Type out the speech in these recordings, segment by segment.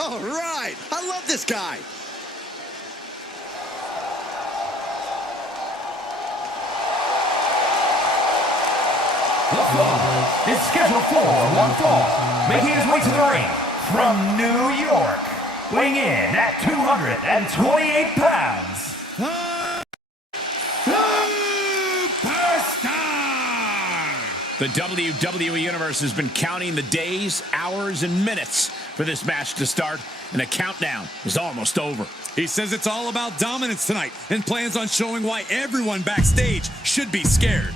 All right, I love this guy. The following is scheduled for one fall, making his way to the ring from New York, weighing in at 228 pounds. The WWE Universe has been counting the days, hours, and minutes for this match to start, and the countdown is almost over. He says it's all about dominance tonight and plans on showing why everyone backstage should be scared.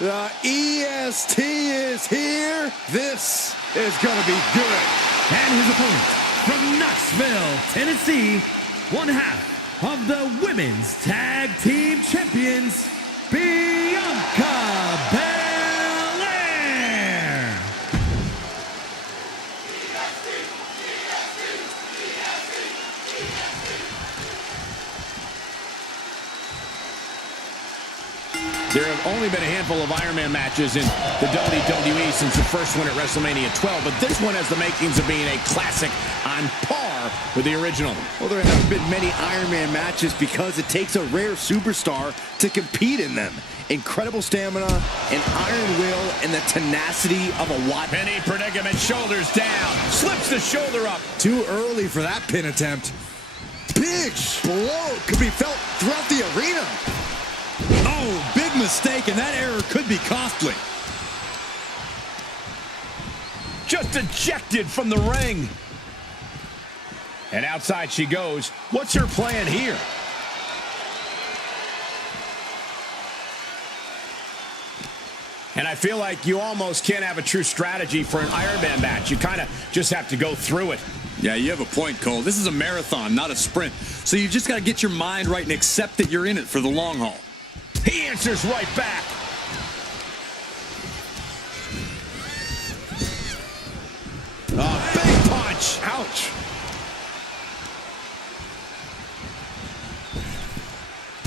The EST is here. This is going to be good. And his opponent from Knoxville, Tennessee, one half of the Women's Tag Team Champions, Bianca Belair. There have only been a handful of Iron Man matches in the WWE since the first one at WrestleMania 12, but this one has the makings of being a classic on par with the original. Well, there haven't been many Iron Man matches because it takes a rare superstar to compete in them. Incredible stamina, an iron will, and the tenacity of a Watt. Penny predicament, shoulders down, slips the shoulder up. Too early for that pin attempt. Big blow could be felt throughout the arena. Oh, big mistake, and that error could be costly. Just ejected from the ring. And outside she goes. What's her plan here? And I feel like you almost can't have a true strategy for an Iron Man match. You kind of just have to go through it. Yeah, you have a point, Cole. This is a marathon, not a sprint. So you just got to get your mind right and accept that you're in it for the long haul. He answers right back. A big punch. Ouch.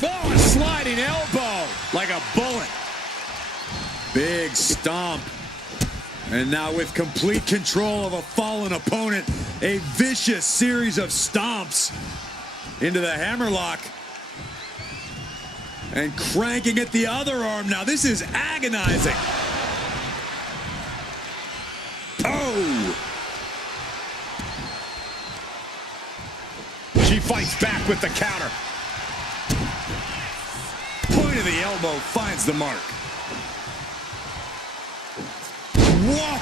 Oh, a sliding elbow like a bullet. Big stomp. And now with complete control of a fallen opponent, a vicious series of stomps into the hammerlock. And cranking at the other arm now. This is agonizing. Oh! She fights back with the counter. Point of the elbow finds the mark. Whoa!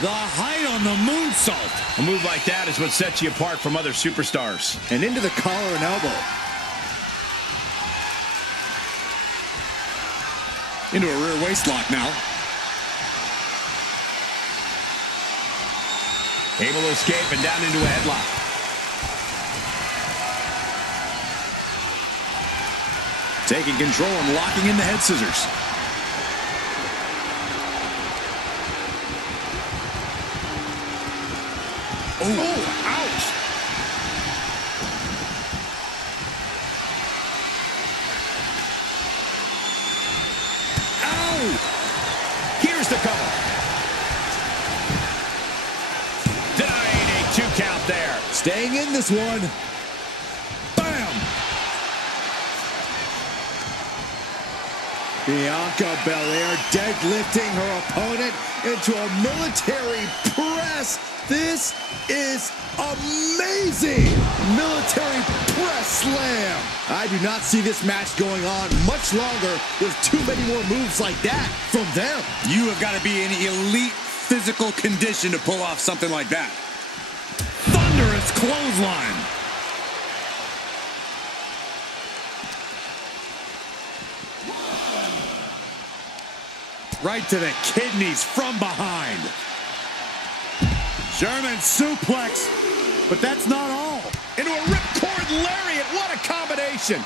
The height on the moonsault. A move like that is what sets you apart from other superstars. And into the collar and elbow. Into a rear waistlock now. Able to escape and down into a headlock. Taking control and locking in the head scissors. Oh, ouch! Here's the cover. Denying a 2 count there. Staying in this one. Bam! Bianca Belair deadlifting her opponent into a military press. This is amazing! Military press slam. I do not see this match going on much longer with too many more moves like that from them. You have got to be in elite physical condition to pull off something like that. Thunderous clothesline. Right to the kidneys from behind. German suplex, but that's not all. Into a ripcord lariat. What a combination.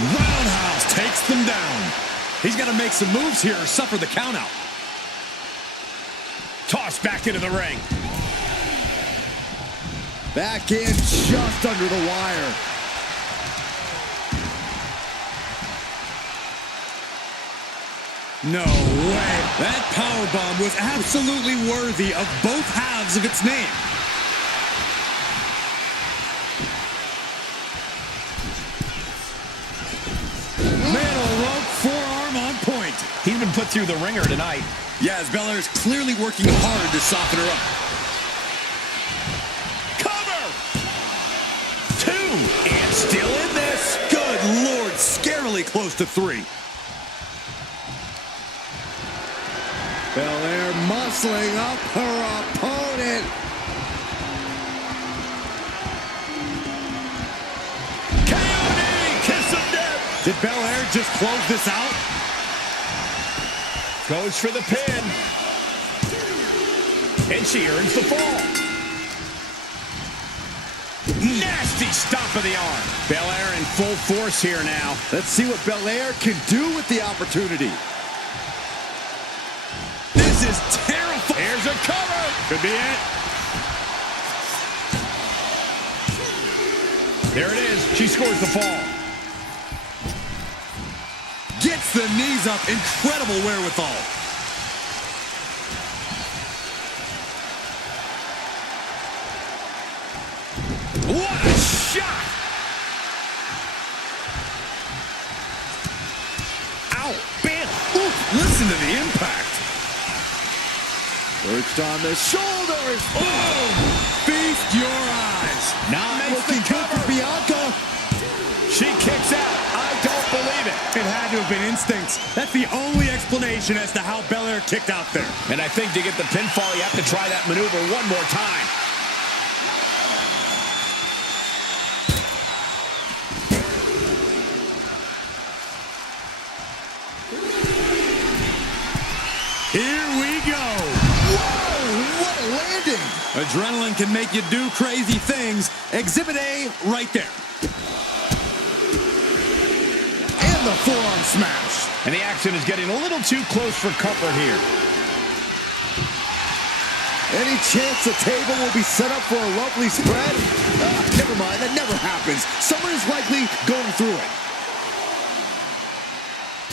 Roundhouse takes them down. He's got to make some moves here or suffer the countout. Tossed back into the ring. Back in just under the wire. No way. That powerbomb was absolutely worthy of both halves of its name. Middle rope forearm on point. He's been put through the ringer tonight. Yeah, as Belair is clearly working hard to soften her up. Cover! 2, and still in this. Good Lord, scarily close to 3. Belair muscling up her opponent. KOD, kiss of death. Did Belair just close this out? Goes for the pin. And she earns the fall. Nasty stomp of the arm. Belair in full force here now. Let's see what Belair can do with the opportunity. This is terrifying. Here's a cover. Could be it. There it is. She scores the fall. Gets the knees up. Incredible wherewithal. What a shot! Ow, bam! Ooh, listen to the impact. Perched on the shoulders. Boom! Feast your eyes. Now makes Looking the good cover. for Bianca. She kicks out. I don't believe it. It had to have been instincts. That's the only explanation as to how Belair kicked out there. And I think to get the pinfall, you have to try that maneuver one more time. Here we go. Whoa, what a landing. Adrenaline can make you do crazy things. Exhibit A right there. And the forearm smash. And the action is getting a little too close for comfort here. Any chance the table will be set up for a lovely spread? Never mind, that never happens. Someone is likely going through it.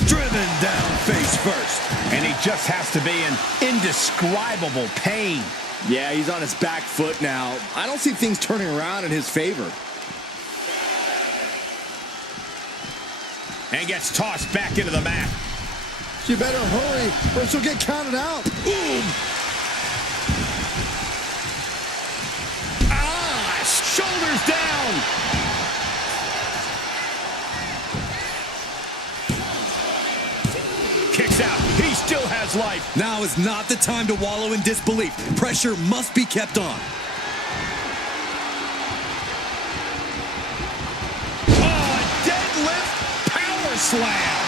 Driven down face first. And he just has to be in indescribable pain. Yeah, he's on his back foot now. I don't see things turning around in his favor. And gets tossed back into the mat. She better hurry or she'll get counted out. Boom! Ah! Shoulders down! Kicks out. He still has life. Now is not the time to wallow in disbelief. Pressure must be kept on. Oh, a deadlift power slam.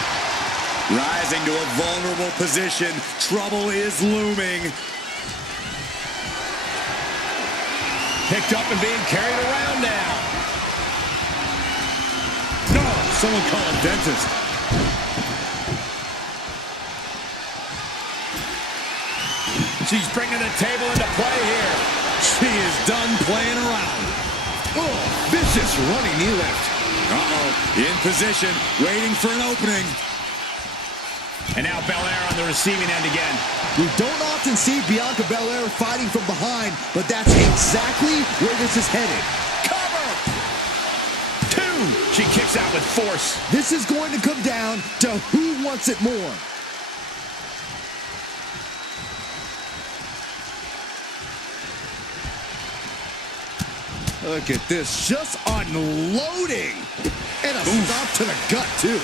Rising to a vulnerable position. Trouble is looming. Picked up and being carried around now. No, someone call a dentist. She's bringing the table into play here. She is done playing around. Oh, vicious running knee lift. Uh-oh, in position, waiting for an opening. And now Belair on the receiving end again. We don't often see Bianca Belair fighting from behind, but that's exactly where this is headed. Cover! 2. She kicks out with force. This is going to come down to who wants it more. Look at this, just unloading. And a stop to the gut, too.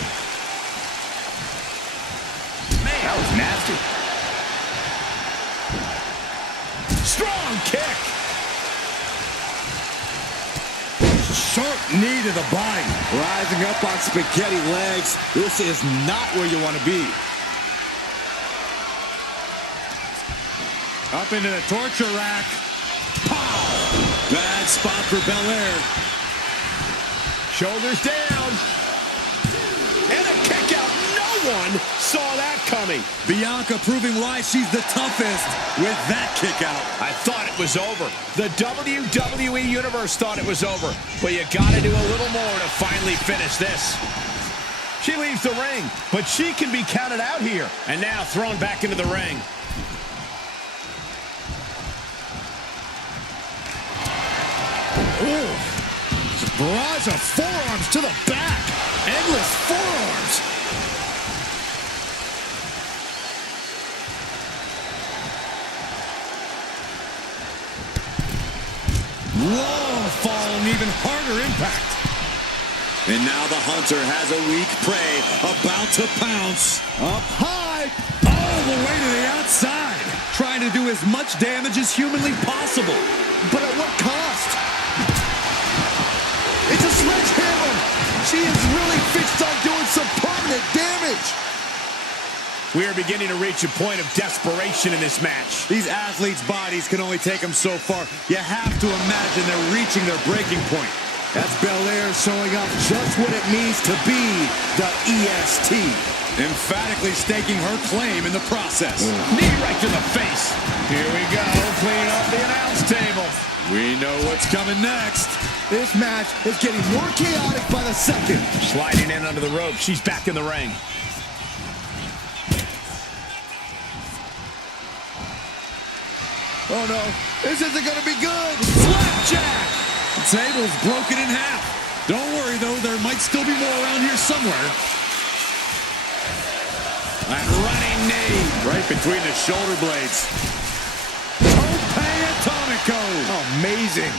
Man, that was nasty. Strong kick. Sharp knee to the body. Rising up on spaghetti legs. This is not where you want to be. Up into the torture rack. Pow! Bad spot for Belair. Shoulders down. And a kick out. No one saw that coming. Bianca proving why she's the toughest with that kick out. I thought it was over. The WWE Universe thought it was over. But you got to do a little more to finally finish this. She leaves the ring, but she can be counted out here. And now thrown back into the ring. Ooh. Barrage of forearms to the back. Endless forearms. Long fall and even harder impact. And now the hunter has a weak prey about to pounce. Up high. All the way to the outside. Trying to do as much damage as humanly possible. But at what cost? It's a sledgehammer. She is really fixed on doing some permanent damage. We are beginning to reach a point of desperation in this match. These athletes' bodies can only take them so far. You have to imagine they're reaching their breaking point. That's Belair showing off just what it means to be the EST. Emphatically staking her claim in the process. Knee right to the face. Here we go, cleaning up the announce table. We know what's coming next. This match is getting more chaotic by the second. Sliding in under the rope, she's back in the ring. Oh no, this isn't gonna be good. Slapjack! The table's broken in half. Don't worry though, there might still be more around here somewhere. That running knee right between the shoulder blades. Tope Atomico. Amazing.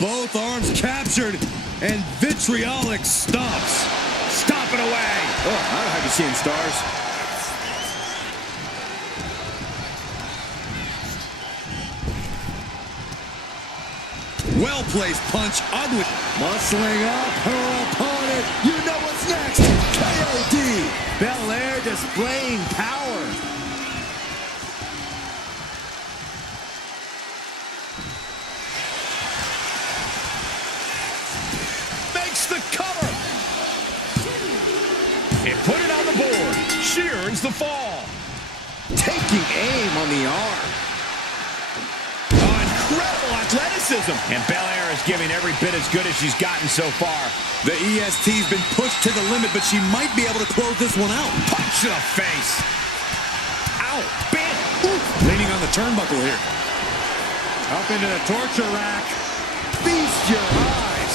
Both arms captured and vitriolic stomps. Stomping away. Oh, I don't have you seeing stars. Well-placed punch, ugly. Muscling up her opponent. You know what's next. KOD. Belair displaying power. Makes the cover. And put it on the board. She earns the fall. Taking aim on the arm. Incredible athleticism. And Belair is giving every bit as good as she's gotten so far. The EST's been pushed to the limit, but she might be able to close this one out. Punch to the face. Ow. Bam. Leaning on the turnbuckle here. Up into the torture rack. Feast your eyes.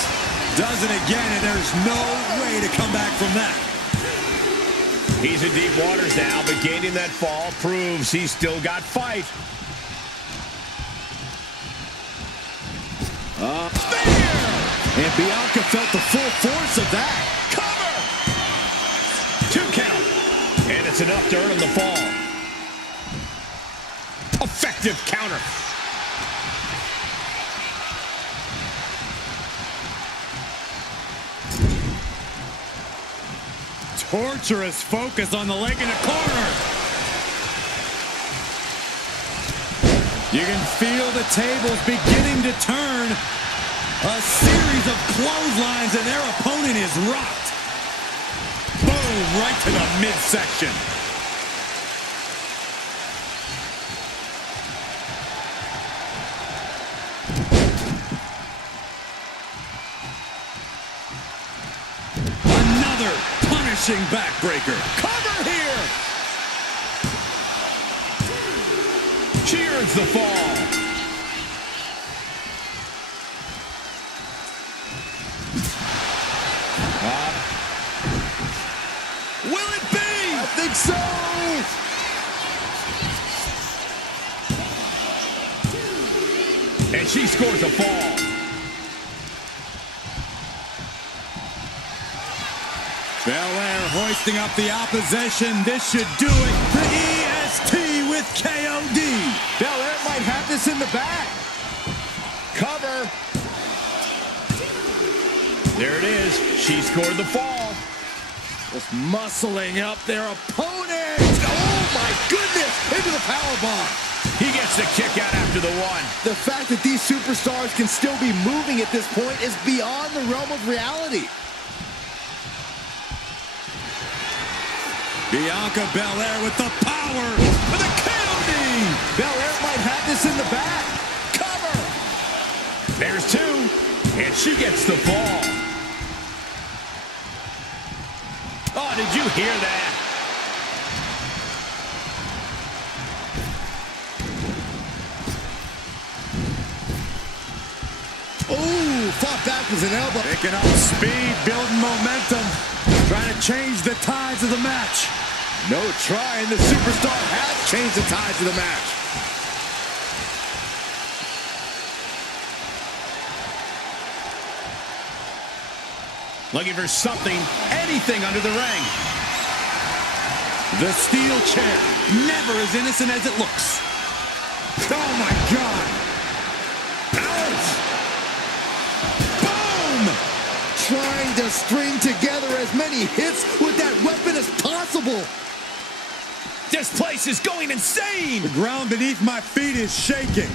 Does it again, and there's no way to come back from that. He's in deep waters now, but gaining that fall proves he's still got fight. And Bianca felt the full force of that. Cover! 2 count. And it's enough to earn him the fall. Effective counter. Torturous focus on the leg in the corner. You can feel the tables beginning to turn. A series of clotheslines and their opponent is rocked. Boom, right to the midsection. Another punishing backbreaker. Cover here. She earns the fall. Will it be? I think so. And she scores a fall. Belair hoisting up the opposition. This should do it. The EST with KOD. Belair might have this in the bag. Cover. There it is. She scored the fall. Just muscling up their opponent. Oh, my goodness. Into the powerbomb. He gets the kick out after the one. The fact that these superstars can still be moving at this point is beyond the realm of reality. Bianca Belair with the power of the KOD. Belair might have this in the back. Cover. There's two, and she gets the ball. Oh, did you hear that? Ooh, fought back with an elbow. Picking up speed, building momentum, trying to change the tides of the match. No trying. The superstar has changed the tides of the match. Looking for something, anything under the ring. The steel chair, never as innocent as it looks. Oh, my God. Ouch! Trying to string together as many hits with that weapon as possible. This place is going insane! The ground beneath my feet is shaking.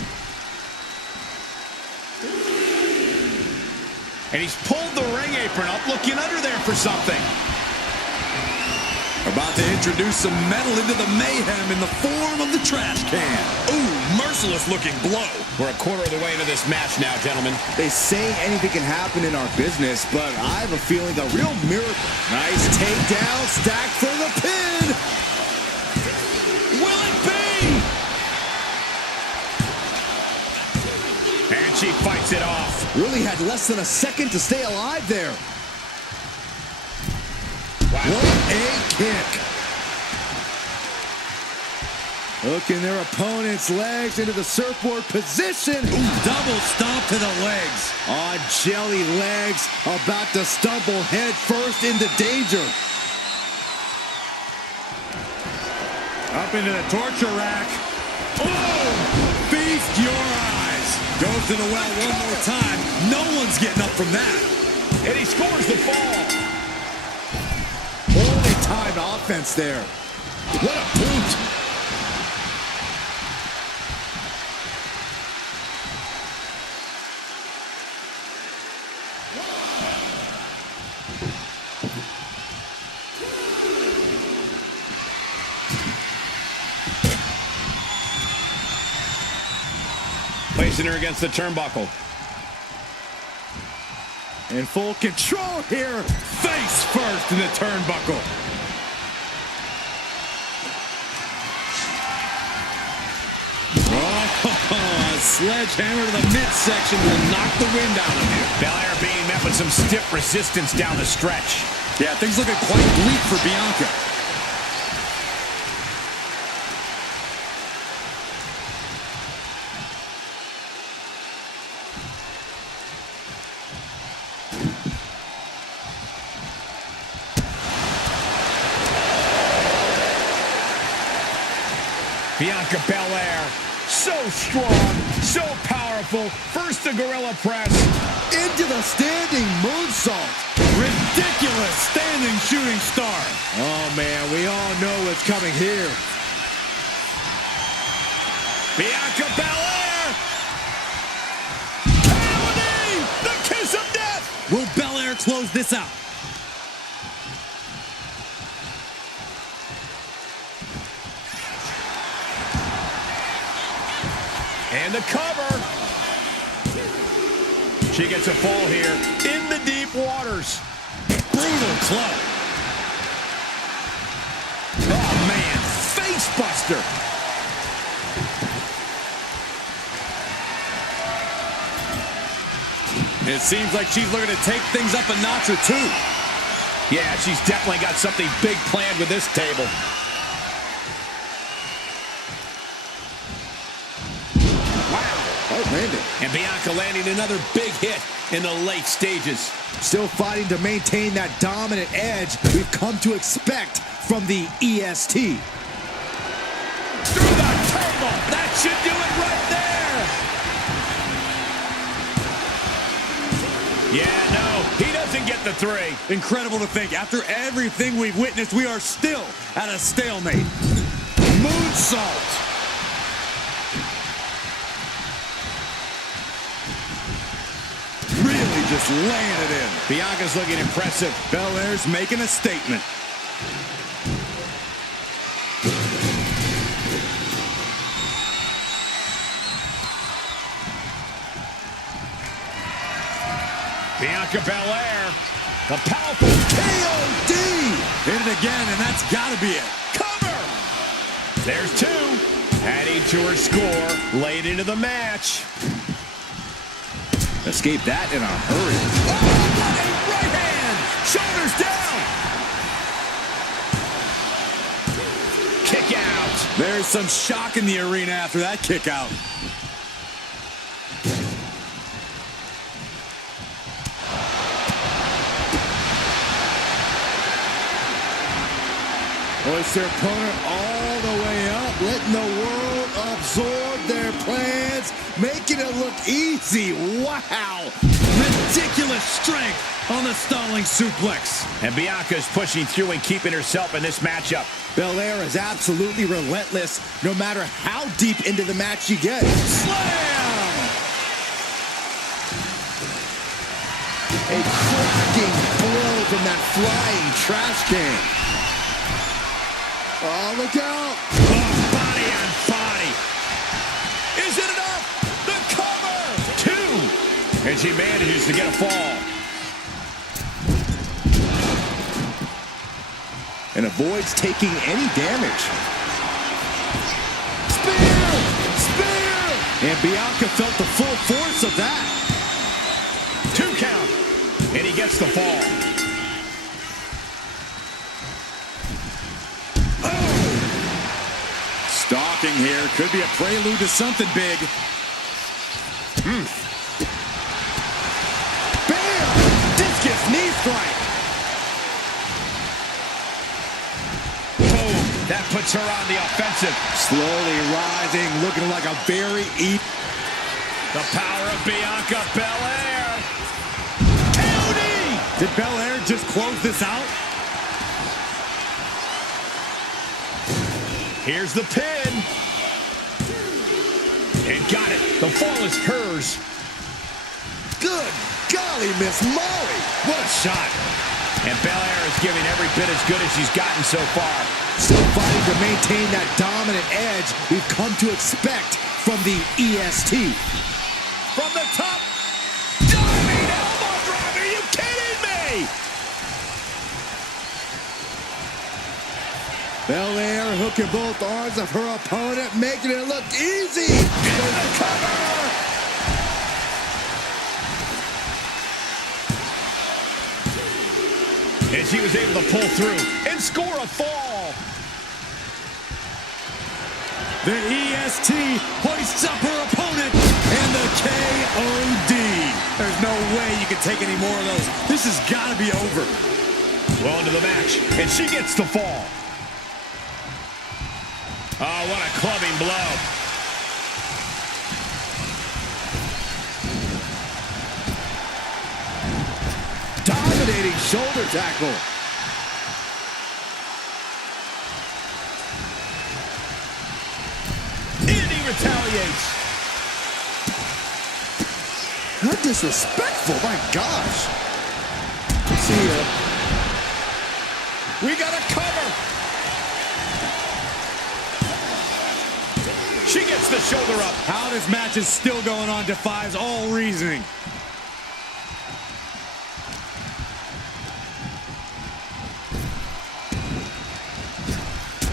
And he's pulled the ring apron up, looking under there for something. About to introduce some metal into the mayhem in the form of the trash can. Ooh, merciless looking blow. We're a quarter of the way into this match now, gentlemen. They say anything can happen in our business, but I have a feeling a real miracle. Nice takedown, stacked for the pin. Will it be? And she fights it off. Really had less than a second to stay alive there. Wow. What a kick. Hooking their opponent's legs into the surfboard position. Ooh, double stomp to the legs. On jelly legs, about to stumble head first into danger. Up into the torture rack. Oh! Feast your eyes. Goes to the well one more time. No one's getting up from that. And he scores the fall. Holy timed offense there. What a boot. Placing her against the turnbuckle. In full control here. Face first in the turnbuckle. Oh, a sledgehammer to the midsection will knock the wind out of you. Belair being met with some stiff resistance down the stretch. Yeah, things looking quite bleak for Bianca. Bianca Belair, so strong, so powerful. First the gorilla press. Into the standing moonsault. Ridiculous standing shooting star. Oh, man, we all know what's coming here. Bianca Belair. Pounding, the kiss of death. Will Belair close this out? And the cover. She gets a fall here in the deep waters. Brutal club. Oh, man. Face buster. It seems like she's looking to take things up a notch or two. Yeah, she's definitely got something big planned with this table. Outlanded. And Bianca landing another big hit in the late stages. Still fighting to maintain that dominant edge we've come to expect from the EST. Through the table. That should do it right there. Yeah, no, he doesn't get the three. Incredible to think, after everything we've witnessed, we are still at a stalemate. Moonsault. just laying it in. Bianca's looking impressive. Belair's making a statement. Bianca Belair, the powerful KOD! Hit it again, and that's got to be it. cover. There's two. Adding to her score late into the match. Escape that in a hurry. Oh, what a right hand! Shoulders down. Kick out. There's some shock in the arena after that kick out. Hoist their opponent all the way up, letting the world absorb their plans, making it look easy. Wow! Ridiculous strength on the stalling suplex. And Bianca's pushing through and keeping herself in this matchup. Belair is absolutely relentless, no matter how deep into the match you get. Slam! A cracking blow from that flying trash can. Oh, look out! Oh, body on body. Is it enough? The cover! Two! And she manages to get a fall. And avoids taking any damage. Spear! Spear! And Bianca felt the full force of that. 2 count. And he gets the fall. Stalking here could be a prelude to something big. Bam! Discus knee strike. Boom! That puts her on the offensive. Slowly rising, looking like a very The power of Bianca Belair. KOD! Did Belair just close this out? Here's the pin. And got it. The fall is hers. good golly, Miss Molly. What a shot. And Belair is giving every bit as good as she's gotten so far. Still fighting to maintain that dominant edge we've come to expect from the EST. From the top. Diving elbow drop. Are you kidding me? Belair hooking both arms of her opponent, making it look easy. And the cover. And she was able to pull through and score a fall. The EST hoists up her opponent, and the KOD. There's no way you can take any more of those. This has got to be over. Well into the match, and she gets the fall. Oh, what a clubbing blow. Dominating shoulder tackle. And he retaliates. How disrespectful, my gosh. See ya. We got a cover. She gets the shoulder up. How this match is still going on defies all reasoning.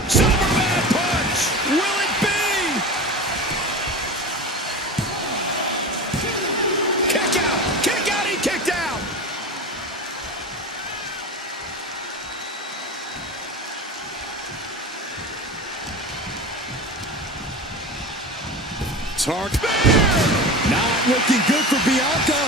Superman punch. Will it be? Kick out. Kick out. He kicked out. Target. Not looking good for Bianca.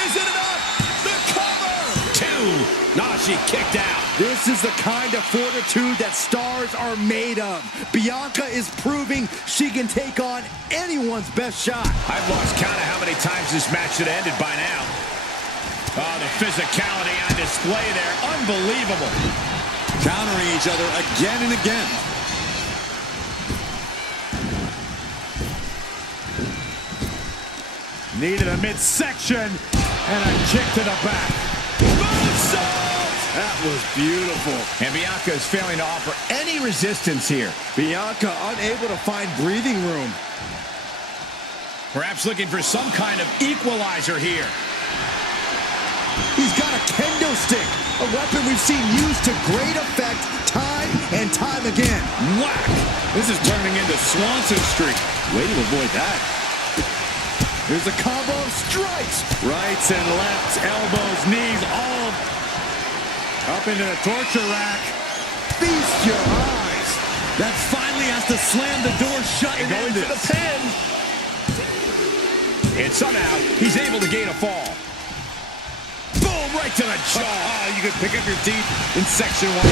Is it enough? The cover. Two. Nah, she kicked out. This is the kind of fortitude that stars are made of. Bianca is proving she can take on anyone's best shot. I've lost count of how many times this match should have ended by now. Oh, the physicality on display there. Unbelievable. Countering each other again and again. Needed a midsection. And a kick to the back. Moonsault! That was beautiful. And Bianca is failing to offer any resistance here. Bianca unable to find breathing room. Perhaps looking for some kind of equalizer here. He's got a kendo stick, a weapon we've seen used to great effect time and time again. Whack! This is turning into Swanson Street. Way to avoid that. Here's a combo of strikes. Rights and lefts, elbows, knees, all up into the torture rack. Feast your eyes. That finally has to slam the door shut and Going end for the this. pin. And somehow, he's able to gain a fall. Boom, right to the jaw. Oh, you could pick up your teeth in section 112.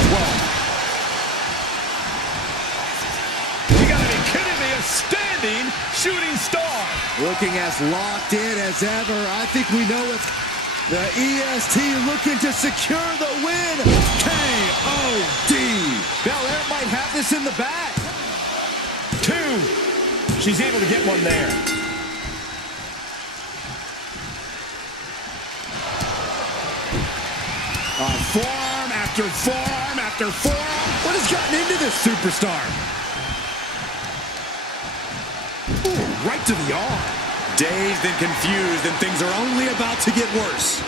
You gotta be kidding me, a standing shooting star. Looking as locked in as ever. I think we know it's the EST looking to secure the win. K.O.D. Belair might have this in the bag. 2. She's able to get one there. Forearm after forearm after forearm. What has gotten into this superstar? Ooh, right to the arm. Dazed and confused, and things are only about to get worse.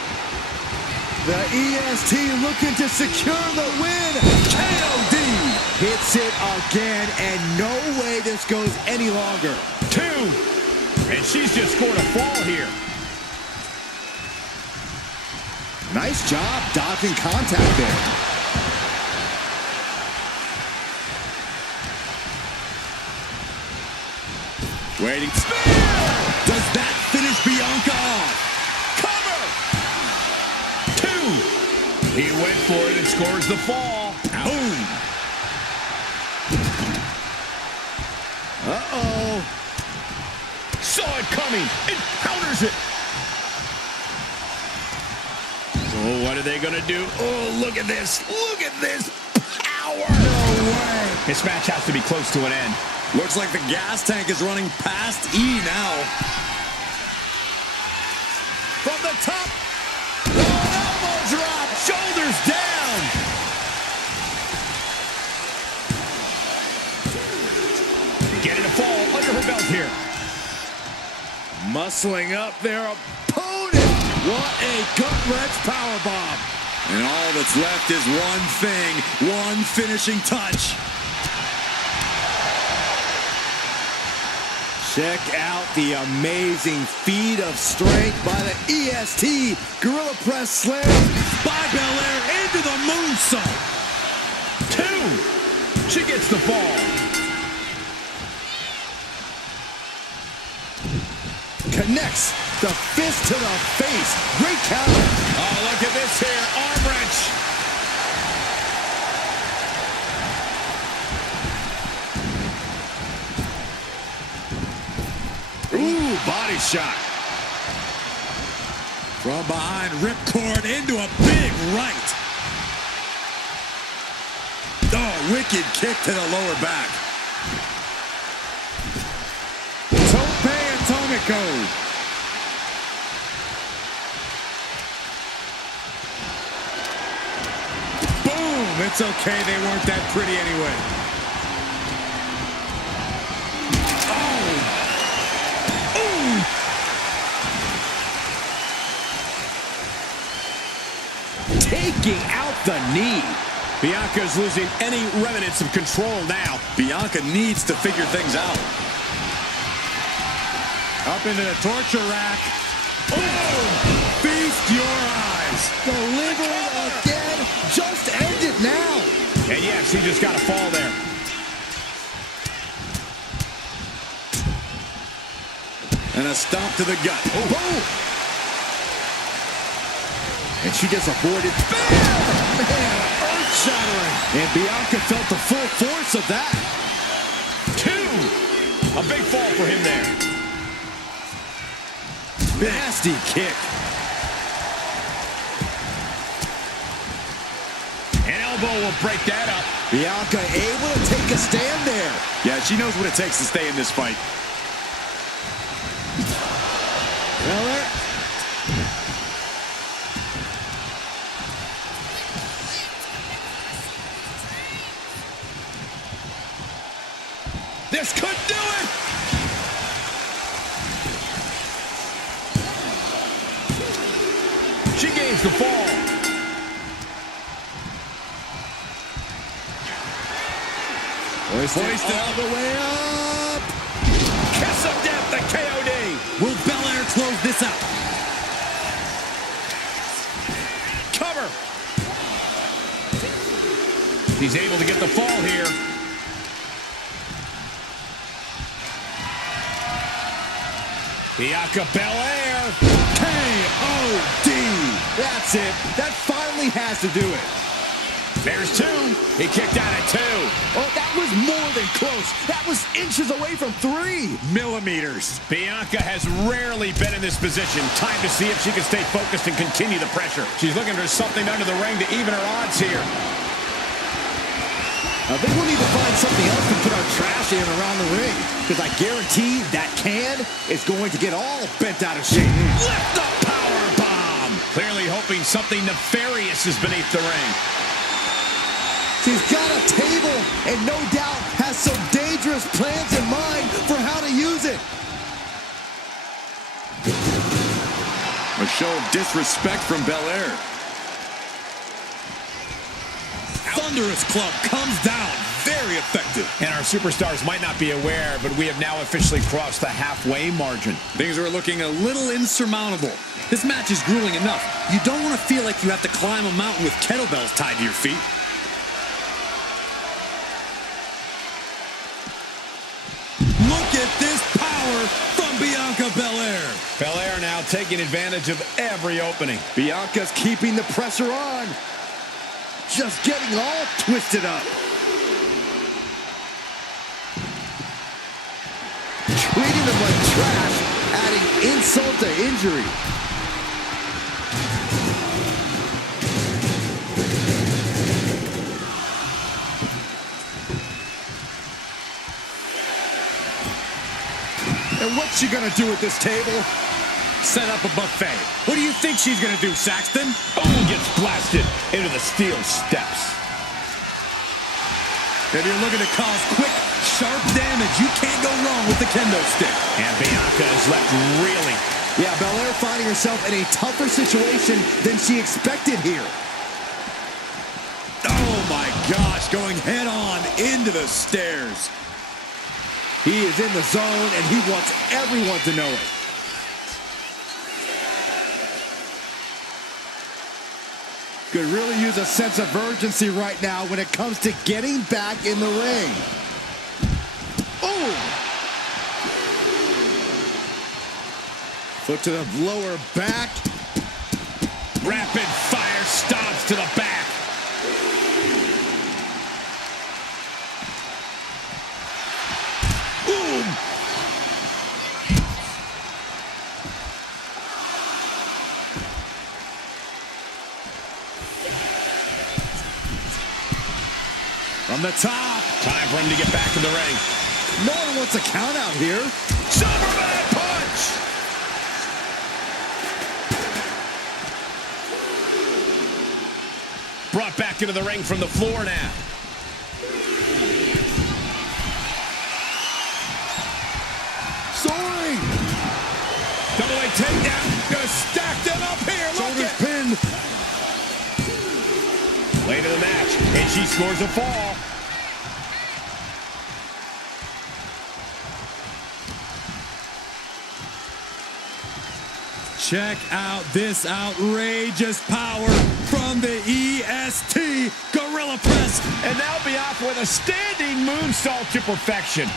The EST looking to secure the win. KOD hits it again, and no way this goes any longer. 2. And she's just scored a fall here. Nice job dodging contact there. Waiting. Spear! Does that finish Bianca off? Cover! 2. He went for it and scores the fall. Boom! Uh-oh. Saw it coming and counters it. Oh, what are they going to do? Oh, look at this. Look at this power. No way. This match has to be close to an end. Looks like the gas tank is running past E now. From the top. Oh, elbow drop. Shoulders down. Getting a fall under her belt here. Muscling up their opponent. What a gut-wrench powerbomb. And all that's left is one thing, one finishing touch. Check out the amazing feat of strength by the EST. Gorilla press slam by Belair into the moonsault. 2. She gets the fall. Connects the fist to the face. Great counter. Oh, look at this here. Arm wrench. Ooh, body shot. From behind, ripcord into a big right. Oh, wicked kick to the lower back. Tope Atomico. Boom! It's okay, they weren't that pretty anyway. Taking out the knee. Bianca's losing any remnants of control now. Bianca needs to figure things out. Up into the torture rack. Oh! Feast your eyes. Delivering again. Just end it now. And yes, he just got a fall there. And a stomp to the gut. Oh. And she just avoided. Bam! Man, earth-shattering. And Bianca felt the full force of that. 2. A big fall for him there. Nasty kick. An elbow will break that up. Bianca able to take a stand there. Yeah, she knows what it takes to stay in this fight. Belair. sustains the fall. Hoisted all the way up. Kiss of death, the KOD. Will Belair close this out? Cover. He's able to get the fall here. Bianca Belair. KOD. That's it. That finally has to do it. There's two. He kicked out at 2. Oh, that was more than close. That was inches away from 3 millimeters. Bianca has rarely been in this position. Time to see if she can stay focused and continue the pressure. She's looking for something under the ring to even her odds here. I think we'll need to find something else to put our trash in around the ring, because I guarantee that can is going to get all bent out of shape. Lift the power bomb. Clearly hoping something nefarious is beneath the ring. She's got a table and no doubt has some dangerous plans in mind for how to use it. A show of disrespect from Belair. Thunderous club comes down. Very effective. And our superstars might not be aware, but we have now officially crossed the halfway margin. Things are looking a little insurmountable. This match is grueling enough. You don't want to feel like you have to climb a mountain with kettlebells tied to your feet. Look at this power from Bianca Belair. Belair now taking advantage of every opening. Bianca's keeping the pressure on. Just getting all twisted up. Treating them like trash, adding insult to injury. And what's she gonna do at this table? Set up a buffet. What do you think she's going to do, Saxton? Oh, gets blasted into the steel steps. If you're looking to cause quick, sharp damage, you can't go wrong with the kendo stick. And Bianca is left reeling. Yeah, Belair finding herself in a tougher situation than she expected here. Oh, my gosh, going head-on into the stairs. He is in the zone, and he wants everyone to know it. Could really use a sense of urgency right now when it comes to getting back in the ring. Oh! Foot to the lower back. Rapid fire stomps to the back. Boom! From the top. Time for him to get back in the ring. No one wants a count out here. Superman punch! Brought back into the ring from the floor now. Soaring! Double A takedown. Gonna stack them up here. Look Shoulders at. pinned. Late in the match, and she scores a fall. Check out this outrageous power from the EST Gorilla Press. And now Bianca with a standing moonsault to perfection.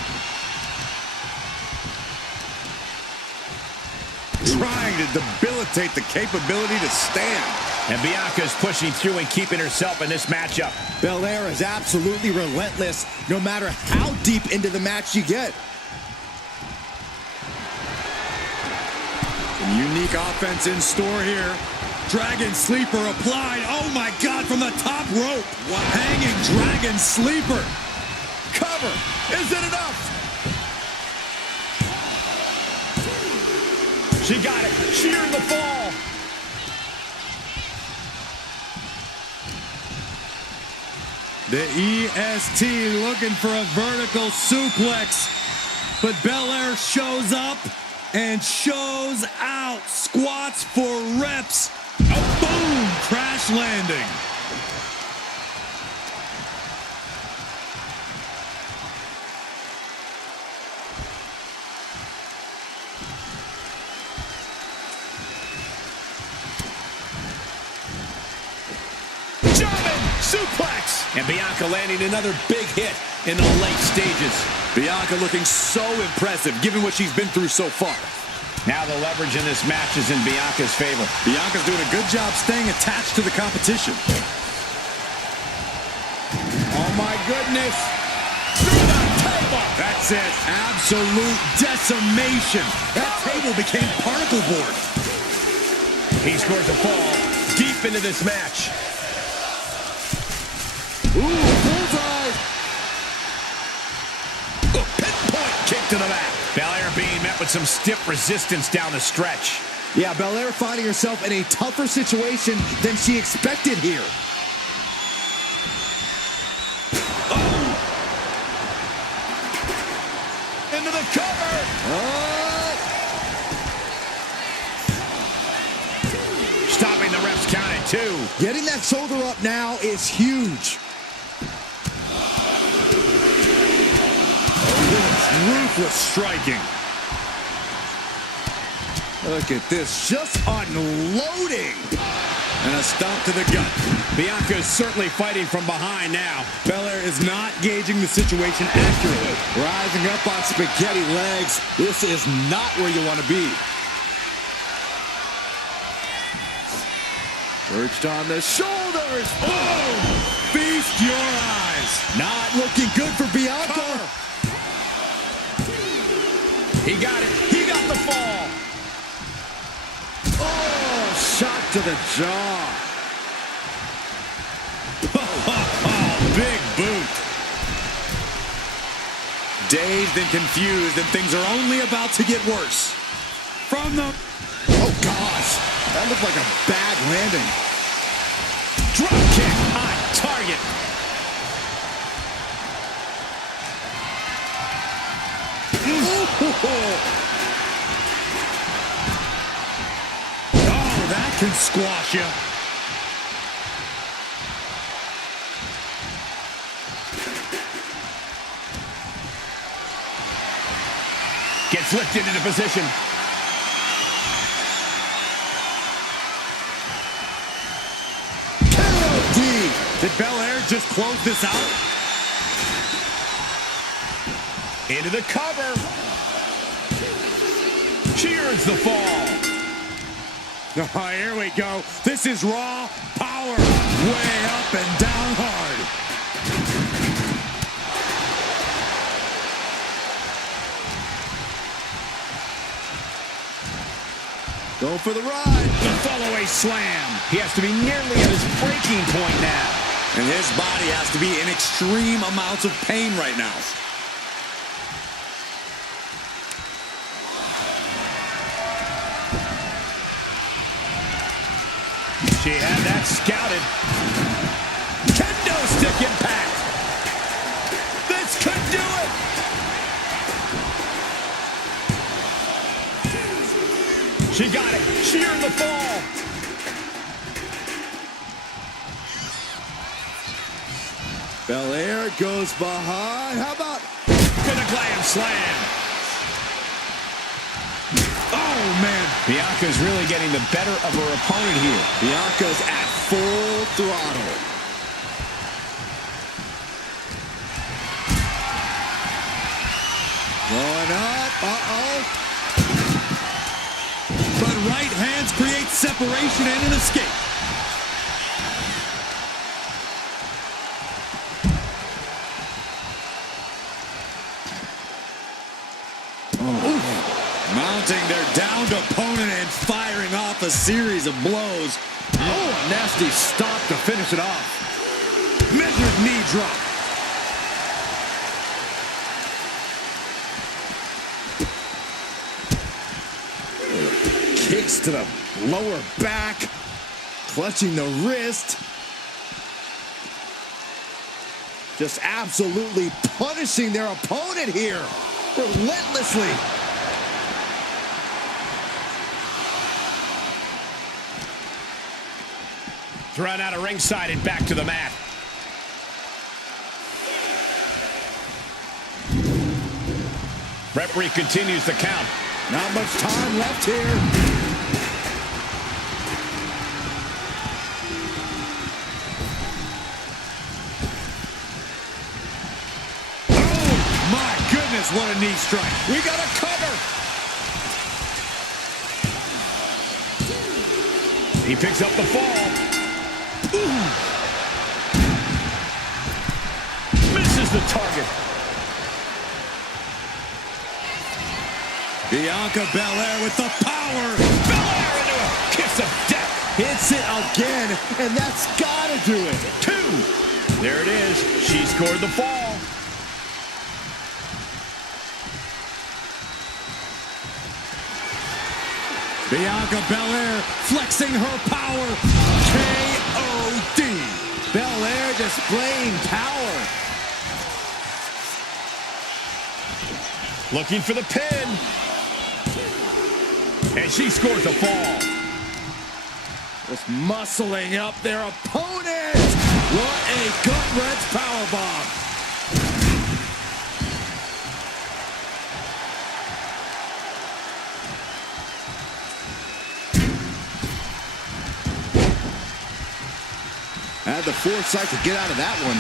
Trying to debilitate the capability to stand. And Bianca's pushing through and keeping herself in this matchup. Belair is absolutely relentless, no matter how deep into the match you get. Some unique offense in store here. Dragon Sleeper applied. Oh my God, from the top rope. Hanging Dragon Sleeper. Cover. Is it enough? She got it. Shearing the fall. The EST looking for a vertical suplex, but Belair shows up and shows out. Squats for reps. A boom crash landing. German suplex. And Bianca landing another big hit in the late stages. Bianca looking so impressive given what she's been through so far. Now the leverage in this match is in Bianca's favor. Bianca's doing a good job staying attached to the competition. Oh my goodness. Through the table. That's it. Absolute decimation. That table became particle board. He scores a fall deep into this match. Ooh, bullseye. A pinpoint kick to the back. Belair being met with some stiff resistance down the stretch. Yeah, Belair finding herself in a tougher situation than she expected here. Oh! Into the cover. Stopping the ref's count at 2. Getting that shoulder up now is huge. Ruthless striking. Look at this, just unloading. And a stomp to the gut. Bianca is certainly fighting from behind now. Belair is not gauging the situation accurately. Rising up on spaghetti legs. This is not where you want to be. Perched on the shoulders. Boom! Feast your eyes. Not looking good for Bianca. Cover. He got it. He got the fall. Oh, shot to the jaw. Big boot. Dazed and confused, and things are only about to get worse. From the... Oh, gosh. That looked like a bad landing. Drop kick on target. Oh, that can squash you. Gets lifted into position. Did Belair just close this out? Into the cover. Cheers the fall. Oh, here we go. This is raw power. Way up and down hard. Go for the ride. The follow-away slam. He has to be nearly at his breaking point now. And his body has to be in extreme amounts of pain right now. She had that scouted. Kendo stick impact. This could do it. She got it. She earned the fall. Belair goes behind. How about... Gonna glam slam. Oh, man. Bianca's really getting the better of her opponent here. Bianca's at full throttle. Going up. Uh-oh. But right hands create separation and an escape. Mounting their downed opponent and firing off a series of blows. Oh, a nasty stop to finish it off. Measured knee drop. Kicks to the lower back. Clutching the wrist. Just absolutely punishing their opponent here. Relentlessly. to run out of ringside and back to the mat. Referee continues the count. Not much time left here. Oh, my goodness, what a knee strike. We got a cover. He picks up the fall. Ooh. Misses the target. Bianca Belair with the power. Belair into a kiss of death. Hits it again, and that's gotta do it. 2. There it is. She scored the fall. Bianca Belair flexing her power. K.O.D. Belair displaying power. Looking for the pin. And she scores a fall. Just muscling up their opponent. What a gut-wrench powerbomb. Had the foresight to get out of that one.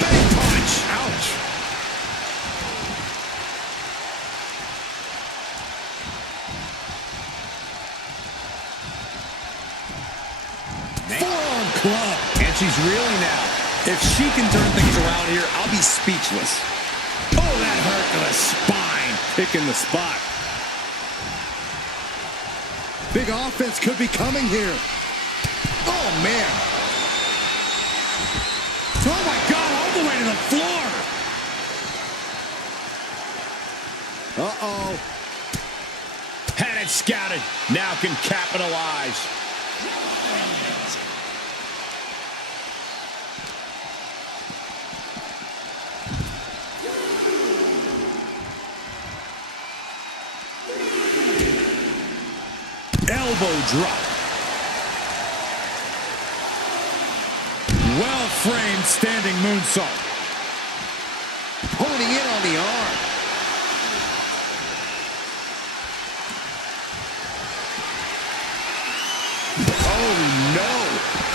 Big punch. Ouch. Forearm club. And she's reeling now. If she can turn things around here, I'll be speechless. Oh, that hurt to the spine. Picking the spot. Big offense could be coming here. Oh, man. Oh, my God, all the way to the floor. Uh-oh. Had it scouted. Now can capitalize. Elbow drop. Well-framed standing moonsault. Honing in on the arm. Oh, no.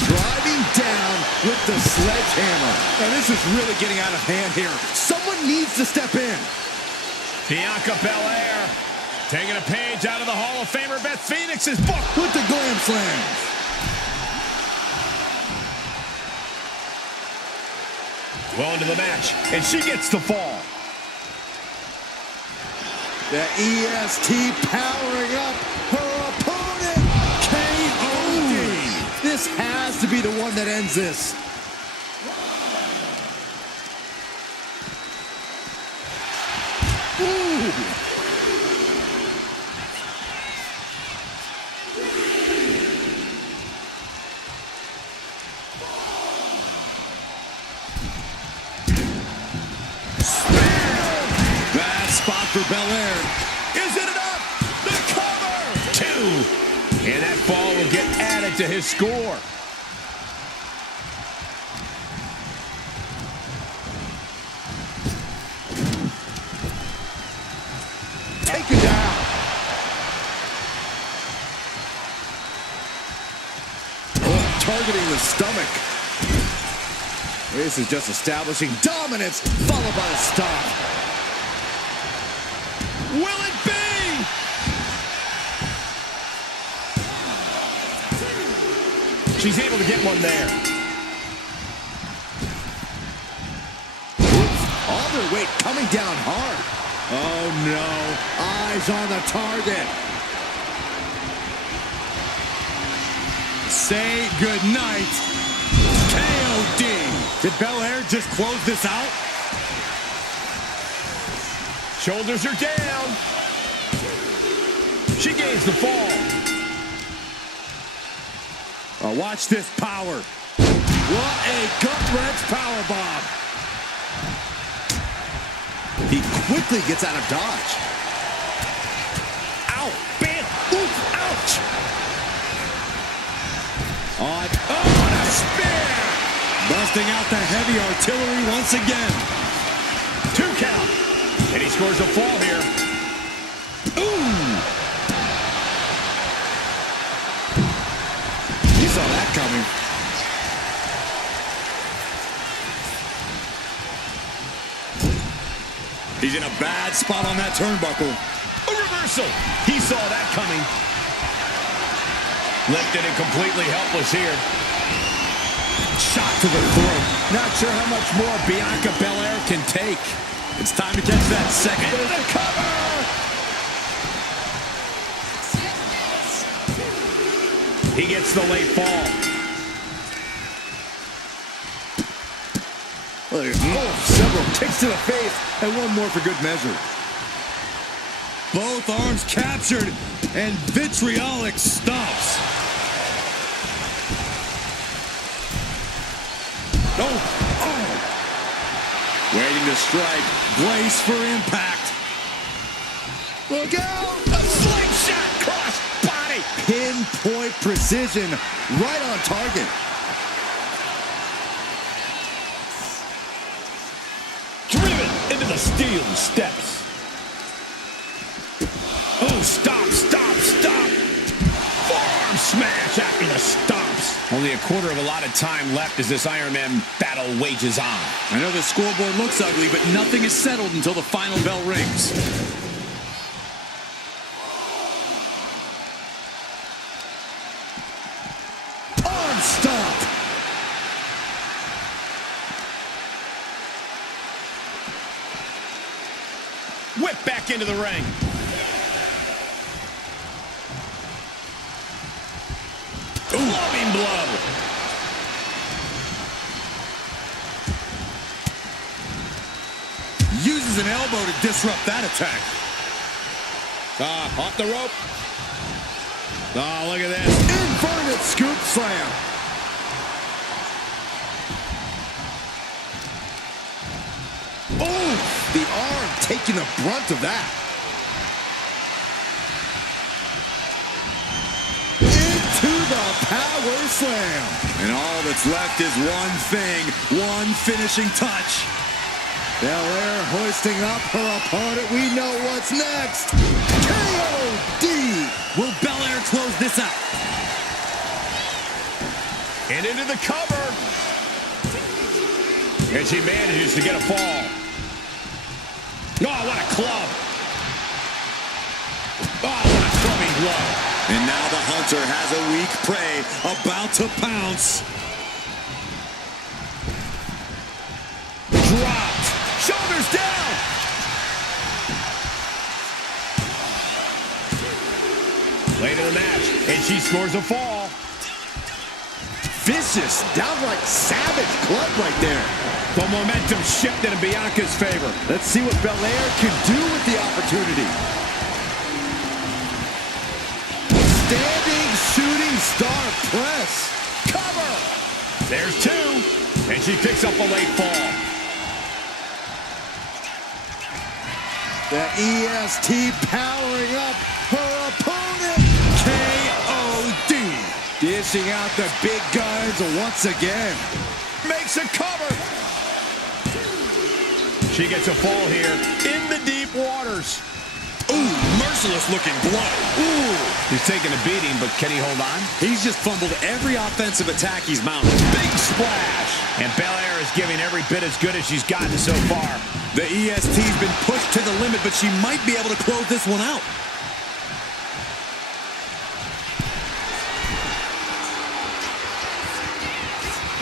Driving down with the sledgehammer. And this is really getting out of hand here. Someone needs to step in. Bianca Belair taking a page out of the Hall of Famer Beth Phoenix's book. With the glam slam. Well into the match, and she gets the fall. The EST powering up her opponent. K.O.D. This has to be the one that ends this. Ooh. Bad spot for Belair. Is it enough? The cover! 2. And that fall will get added to his score. Taken down. Oh, targeting the stomach. This is just establishing dominance, followed by a stop. Will it be? She's able to get one there. All their weight coming down hard. Oh no, eyes on the target. Say goodnight. K.O.D. Did Belair just close this out? Shoulders are down. She gains the fall. Oh, watch this power. What a gut-wrench powerbomb. He quickly gets out of dodge. Ow, bam, oof, ouch. Oh, and a spear! Busting out the heavy artillery once again. 2 count. And he scores a fall here. Ooh! You saw that coming. He's in a bad spot on that turnbuckle. A reversal. He saw that coming. Lifted and completely helpless here. Shot to the throat. Not sure how much more Bianca Belair can take. It's time to catch that second. The cover. He gets the late fall. Several kicks to the face, and one more for good measure. Both arms captured, and vitriolic stomps. Oh! Waiting to strike, brace for impact. Look out! A slingshot cross body. Pinpoint precision, right on target. Driven into the steel steps. Oh, stop. Forearm smash after the stomps. Only a quarter of a lot of time left as this Iron Man battle wages on. I know the scoreboard looks ugly, but nothing is settled until the final bell rings. Arm stomp. Whip back into the ring. Loving blow. Uses an elbow to disrupt that attack. Off the rope. Oh, look at this. Inverted scoop slam. Oh, the arm taking the brunt of that. Into the power slam. And all that's left is one thing, one finishing touch. Belair hoisting up her opponent. We know what's next. KOD. Will Belair close this out? And into the cover. And she manages to get a fall. Oh, what a club. Oh, what a clubbing blow. And now the hunter has a weak prey about to pounce. Dropped. Shoulders down. Late in the match, and she scores a fall. Vicious, downright savage club right there. The momentum shifted in Bianca's favor. Let's see what Belair can do with the opportunity. Standing shooting star press. Cover. There's two, and she picks up a late fall. The EST powering up her opponent. KOD. Dishing out the big guns once again. Makes a cover. She gets a fall here in the deep waters. Ooh, merciless looking blow. Ooh. He's taking a beating, but can he hold on? He's just fumbled every offensive attack he's mounted. Big splash. And Belair is giving every bit as good as she's gotten so far. The EST's been pushed to the limit, but she might be able to close this one out.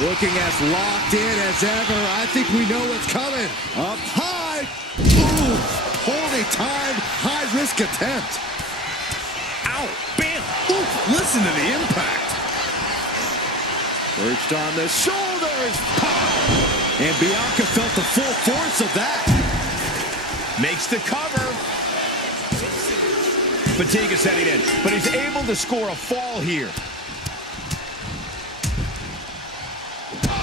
Looking as locked in as ever. I think we know what's coming. Up high. Ooh, poorly timed, high-risk attempt. Ow. Bam. Ooh, listen to the impact. Perched on the shoulders. Pow! And Bianca felt the full force of that. Makes the cover. Fatigue is setting in, but he's able to score a fall here.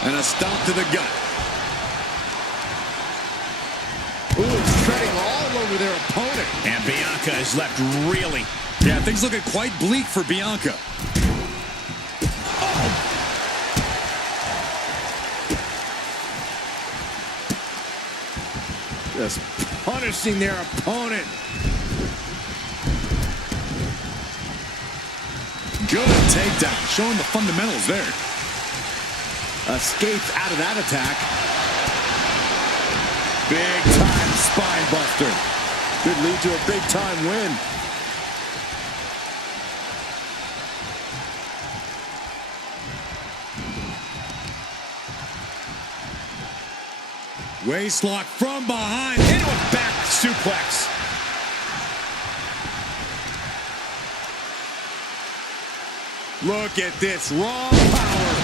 And a stomp to the gut. Ooh, treading all over their opponent. And Bianca is left reeling. Yeah, things looking quite bleak for Bianca. Oh, Just punishing their opponent. Good takedown, showing the fundamentals there. Escapes out of that attack. Big time spine buster. Could lead to a big time win. Waistlock from behind. Into a back suplex. Look at this raw power.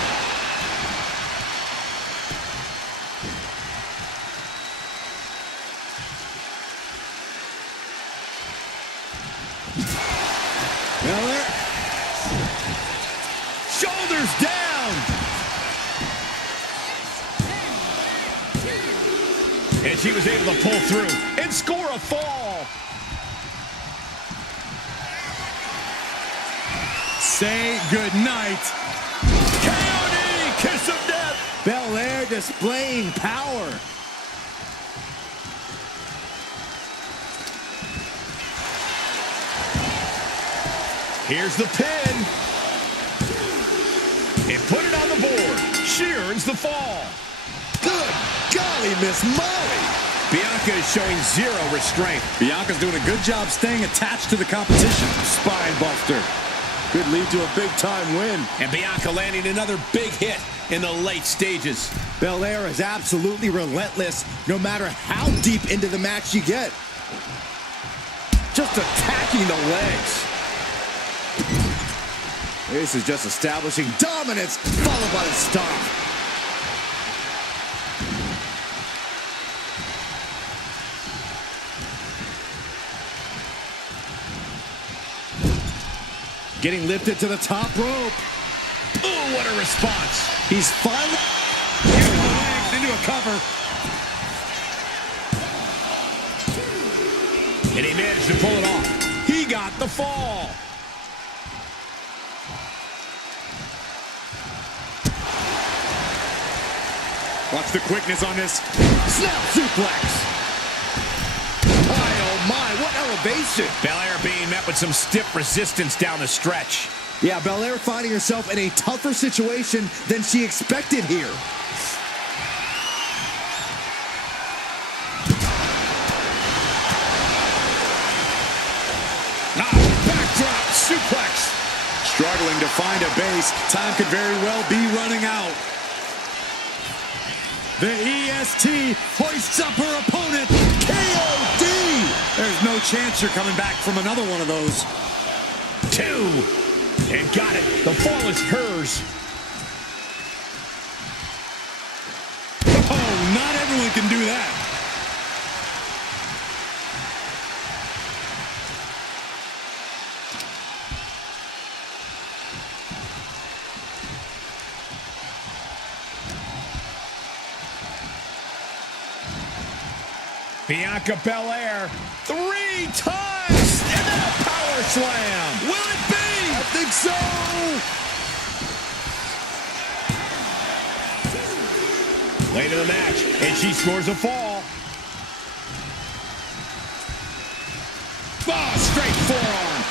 Miller. Shoulders down. And she was able to pull through and score a fall. Say goodnight. KOD, kiss of death. Belair displaying power. Here's the pin. And put it on the board. She earns the fall. Good golly, Miss Molly. Bianca is showing zero restraint. Bianca's doing a good job staying attached to the competition. Spine buster. Could lead to a big-time win. And Bianca landing another big hit in the late stages. Belair is absolutely relentless no matter how deep into the match you get. Just attacking the legs. This is just establishing dominance, followed by the stomp. Getting lifted to the top rope. Oh, what a response. He's finally... Legs into a cover. And he managed to pull it off. He got the fall. Watch the quickness on this. Snap suplex. Oh my, what elevation. Belair being met with some stiff resistance down the stretch. Yeah, Belair finding herself in a tougher situation than she expected here. Backdrop suplex. Struggling to find a base. Time could very well be running out. The EST hoists up her opponent. KOD! There's no chance you're coming back from another one of those. 2. And got it. The fall is hers. Oh, not everyone can do that. Bianca Belair 3 times and then a power slam. Will it be? I think so. Late in the match, and she scores a fall. Oh, straight forearm.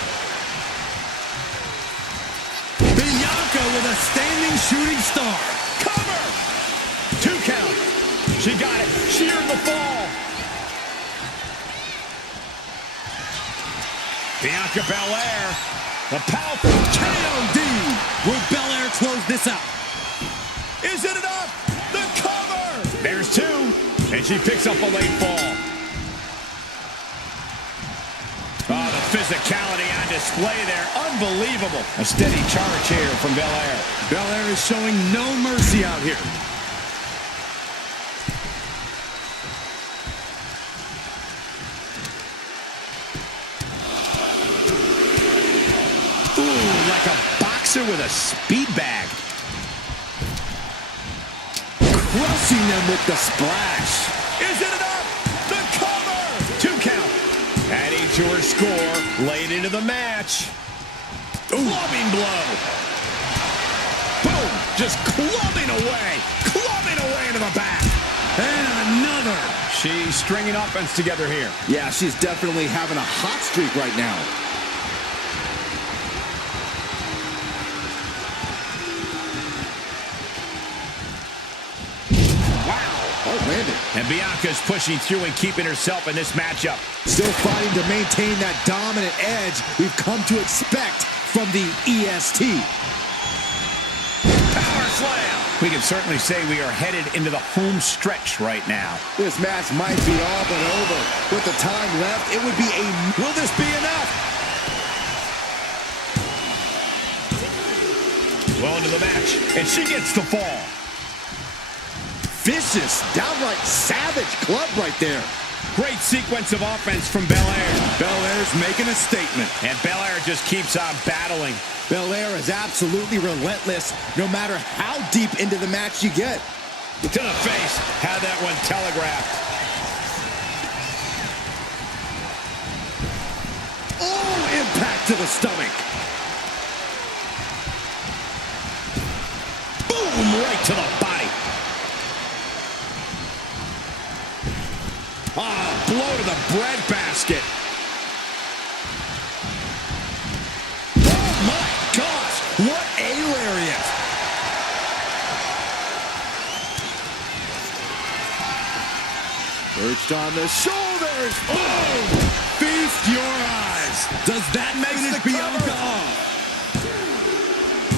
Bianca with a standing shooting star. Cover. 2 count. She got it. She earned the fall. Bianca Belair, the powerful KOD. Will Belair close this out? Is it enough? The cover. There's 2, and she picks up a late fall. Oh, the physicality on display there. Unbelievable. A steady charge here from Belair. Belair is showing no mercy out here. Like a boxer with a speed bag. Crushing them with the splash. Is it enough? The cover. 2 count. Adding to her score late into the match. Clubbing blow. Boom. Just clubbing away. Clubbing away into the back. And another. She's stringing offense together here. Yeah, she's definitely having a hot streak right now. Oh, landed. And Bianca's pushing through and keeping herself in this matchup. Still fighting to maintain that dominant edge we've come to expect from the EST. Power slam. We can certainly say we are headed into the home stretch right now. This match might be all but over. With the time left, it would be a... Will this be enough? Well into the match, and she gets the fall. Vicious, downright savage club right there. Great sequence of offense from Belair. Belair's making a statement. And Belair just keeps on battling. Belair is absolutely relentless, no matter how deep into the match you get. To the face, had that one telegraphed. Oh, impact to the stomach. Boom, right to the body. Ah, blow to the breadbasket. Oh my gosh, what a lariat. Perched on the shoulders. Boom! Feast your eyes. Does that make it Bianca off?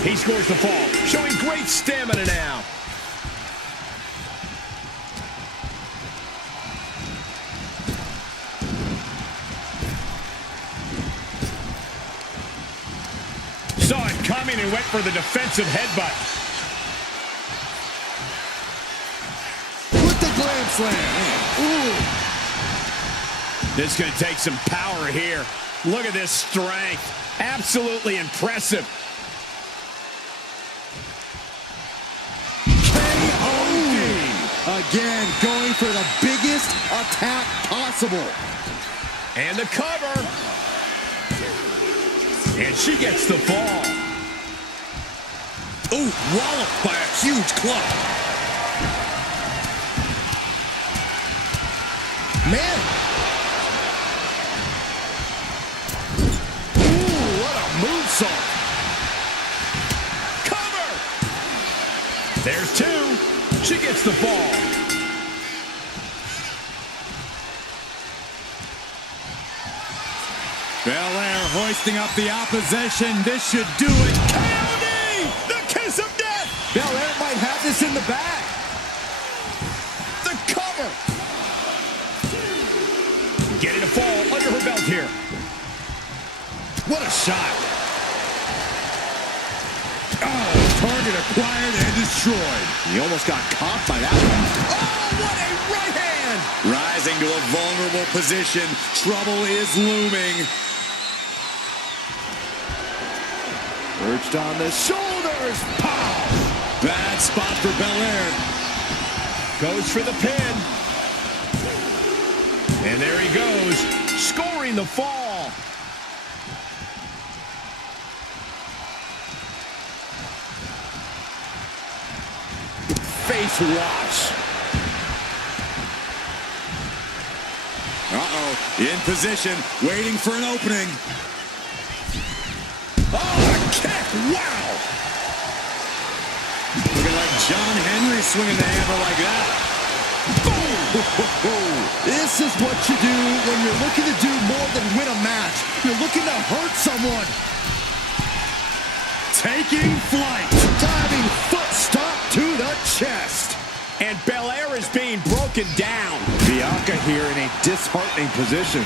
He scores the fall, showing great stamina now. Saw it coming and went for the defensive headbutt. With the glam slam. Ooh. This is going to take some power here. Look at this strength. Absolutely impressive. KO'd. Again, going for the biggest attack possible. And the cover. And she gets the fall. Ooh, walloped by a huge club. Man. Ooh, what a moonsault. Cover. There's two. She gets the fall. Belair hoisting up the opposition. This should do it. KOD! The kiss of death! Belair might have this in the bag. The cover! Getting a fall under her belt here. What a shot. Oh, target acquired and destroyed. He almost got caught by that one. Oh, what a right hand! Rising to a vulnerable position. Trouble is looming. Perched on the shoulders. Pow! Bad spot for Belair. Goes for the pin. And there he goes, scoring the fall. Face wash. Uh-oh, in position, waiting for an opening. Oh, a kick! Wow! Looking like John Henry swinging the hammer like that. This is what you do when you're looking to do more than win a match. You're looking to hurt someone. Taking flight. Diving foot stomp to the chest. And Belair is being broken down. Bianca here in a disheartening position.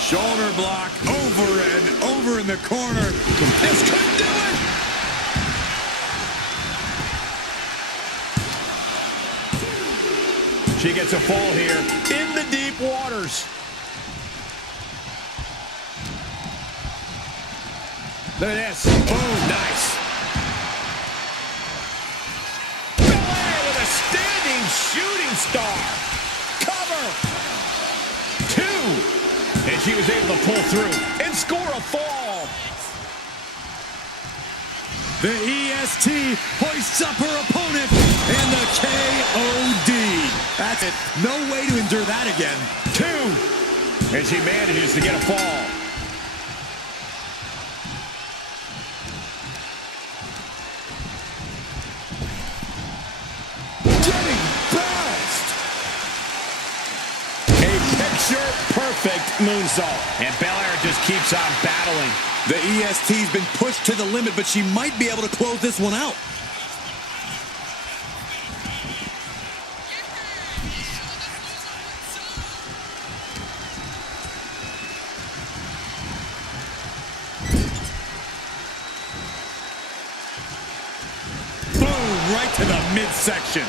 Shoulder block over and over in the corner. This could do it! She gets a fall here in the deep waters. Look at this. Boom, nice. Belair with a standing shooting star. Cover. Two. And she was able to pull through and score a fall. The EST hoists up her opponent, and the KOD. That's it. No way to endure that again. 2. And she manages to get a fall. Getting bounced. A picture-perfect moonsault. And Belair just keeps on battling. The EST's been pushed to the limit, but she might be able to close this one out. Boom, right to the midsection.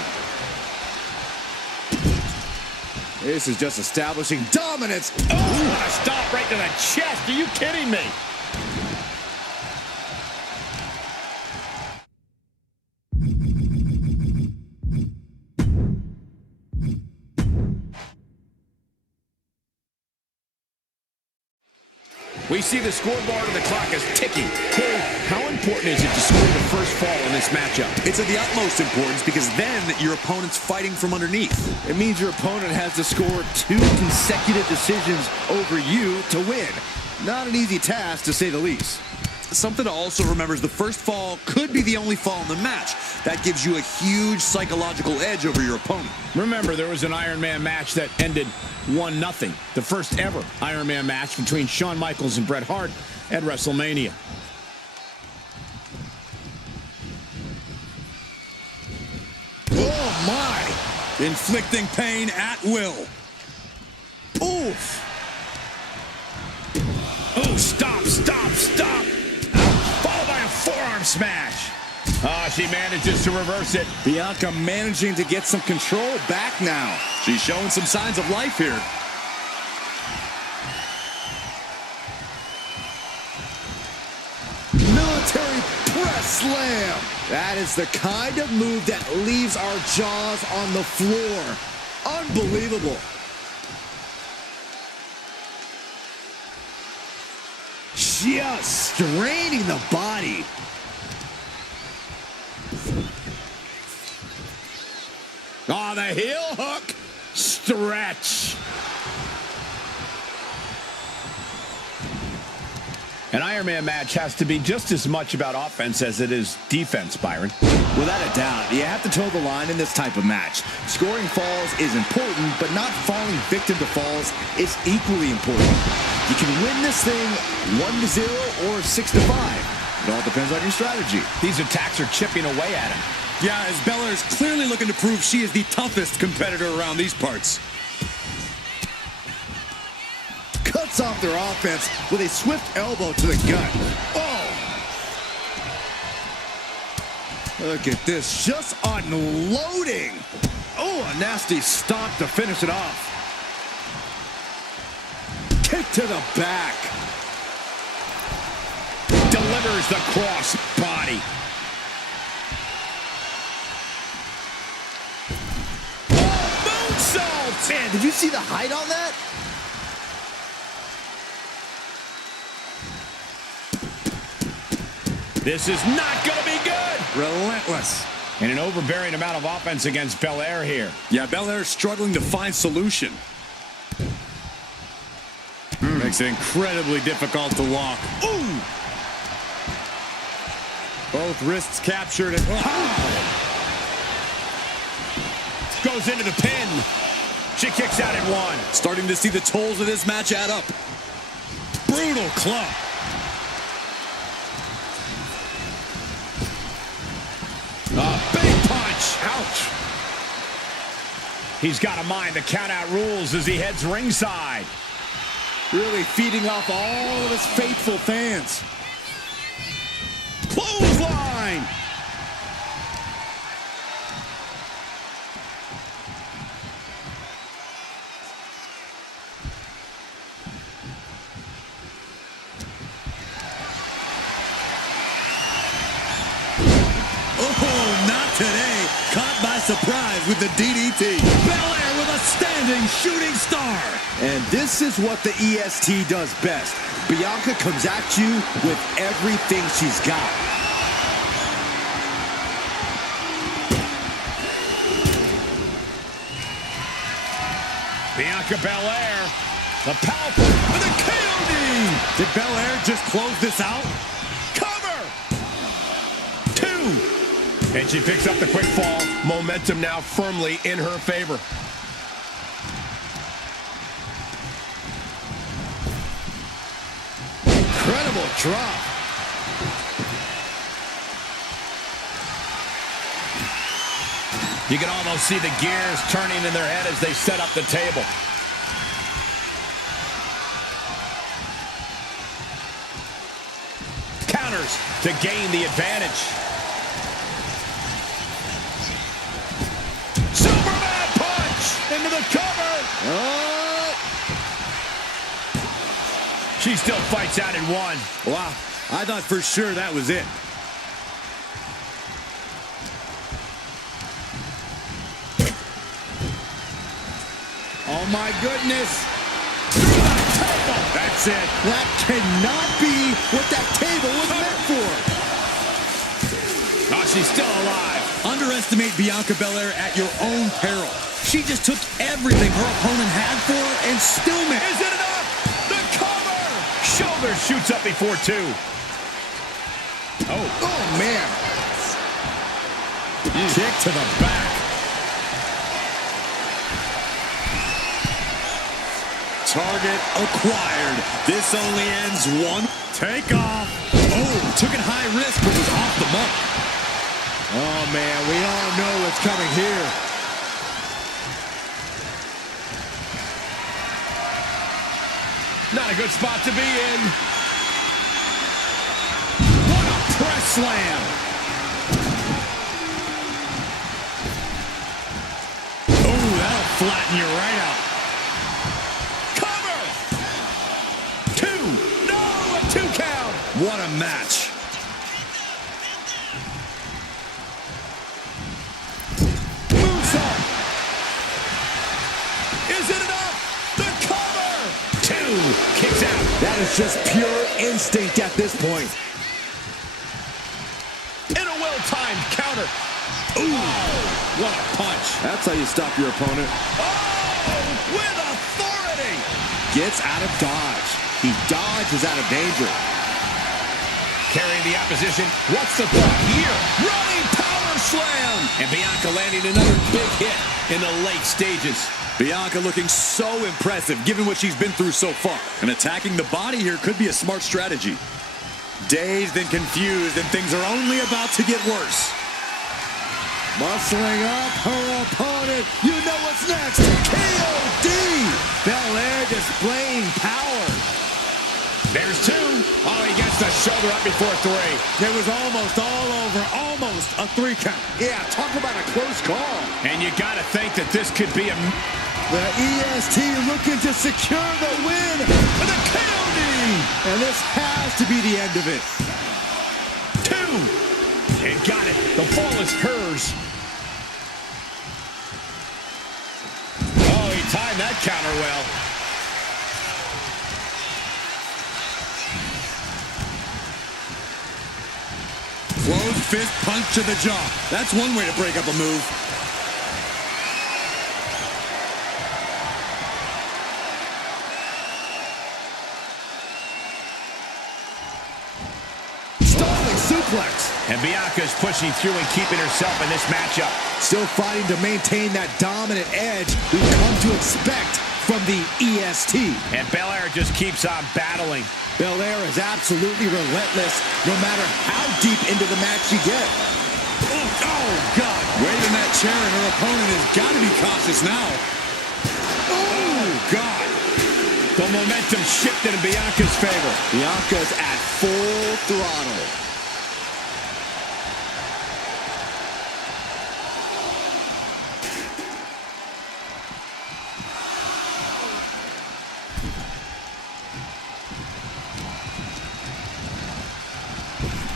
This is just establishing dominance. Oh, what a stop right to the chest. Are you kidding me? We see the scoreboard and the clock is ticking. Cole, how important is it to score the first fall in this matchup? It's of the utmost importance because then your opponent's fighting from underneath. It means your opponent has to score 2 consecutive decisions over you to win. Not an easy task, to say the least. Something to also remember is the first fall could be the only fall in the match. That gives you a huge psychological edge over your opponent. Remember, there was an Iron Man match that ended 1-0. The first ever Iron Man match between Shawn Michaels and Bret Hart at WrestleMania. Oh, my! Inflicting pain at will. Oof. Oh, stop, stop, stop! Followed by a forearm smash. Oh, she manages to reverse it. Bianca managing to get some control back now. She's showing some signs of life here. Military press slam. That is the kind of move that leaves our jaws on the floor. Unbelievable. Just straining the body. Oh, the heel hook. Stretch. An Iron Man match has to be just as much about offense as it is defense, Byron. Without a doubt, you have to toe the line in this type of match. Scoring falls is important, but not falling victim to falls is equally important. You can win this thing 1-0 or 6-5. It all depends on your strategy. These attacks are chipping away at him. Yeah, as Belair is clearly looking to prove she is the toughest competitor around these parts. Cuts off their offense with a swift elbow to the gut. Oh! Look at this, just unloading. Oh, a nasty stomp to finish it off. Kick to the back. Delivers the cross body. Oh, moonsault! Man, did you see the height on that? This is not going to be good. Relentless. And an overbearing amount of offense against Belair here. Yeah, Belair is struggling to find solution. Makes it incredibly difficult to walk. Ooh! Both wrists captured. And Goes into the pin. She kicks out at 1. Starting to see the tolls of this match add up. Brutal club. Big punch. Ouch. He's got to mind the count-out rules as he heads ringside. Really feeding off all of his faithful fans. Clothesline. Oh, not today. Caught by surprise with the DDT. Belair with a standing shooting star. And this is what the EST does best. Bianca comes at you with everything she's got. Bianca Belair, the powerful with a KOD. Did Belair just close this out? Cover. 2. And she picks up the quick fall. Momentum now firmly in her favor. Incredible drop. You can almost see the gears turning in their head as they set up the table. Counters to gain the advantage. Superman punch into the cover. Oh! She still fights out in 1. Wow, I thought for sure that was it. Oh my goodness. That's it. That cannot be what that table was meant for. Oh, she's still alive. Underestimate Bianca Belair at your own peril. She just took everything her opponent had for her and still made. Is it enough? The cover. Shoulder shoots up before 2. Oh man. Kick to the back. Target acquired. This only ends 1. Take off. Oh, took it high risk, but was off the mark. Oh man, we all know what's coming here. Not a good spot to be in. What a press slam. Oh, that'll flatten you right out. Cover. 2. No, a 2 count. What a match. Moonsault. Is it enough? The cover. 2. Kicks out. That is just pure instinct at this point. In a well-timed counter. Ooh. What a punch. That's how you stop your opponent. Oh, with authority. Gets out of dodge. He dodges out of danger. Carrying the opposition. What's the thought here? Running power slam. And Bianca landing another big hit in the late stages. Bianca looking so impressive given what she's been through so far. And attacking the body here could be a smart strategy. Dazed and confused, and things are only about to get worse. Muscling up her opponent. You know what's next. KOD. Belair displaying power. There's 2. Oh, he gets the shoulder up before 3. It was almost all over. Almost a 3 count. Yeah, talk about a close call. And you got to think that this could be a... The EST looking to secure the win. with a KOD. And this has to be the end of it. 2. And got it. The fall is hers. Oh, he timed that counter well. Closed fist punch to the jaw. That's one way to break up a move. Stalling suplex. And Bianca's pushing through and keeping herself in this matchup. Still fighting to maintain that dominant edge we've come to expect from the EST. And Belair just keeps on battling. Belair is absolutely relentless no matter how deep into the match you get. Oh, God. Waving that chair, and her opponent has got to be cautious now. Oh, God. The momentum shifted in Bianca's favor. Bianca's at full throttle.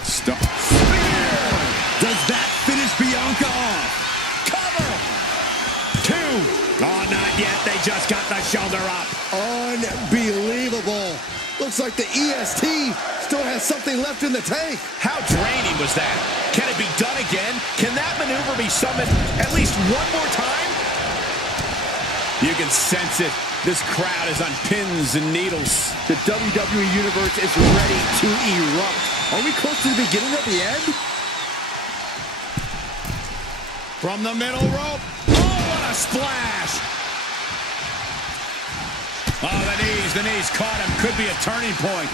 Stop. Spear! Does that finish Bianca off? Cover. 2. Oh, not yet. They just got the shoulder up. Unbelievable. Looks like the EST still has something left in the tank. How draining was that? Can it be done again? Can that maneuver be summoned at least one more time? You can sense it. This crowd is on pins and needles. The WWE Universe is ready to erupt. Are we close to the beginning of the end? From the middle rope. Oh, what a splash. Oh, the knees caught him. Could be a turning point.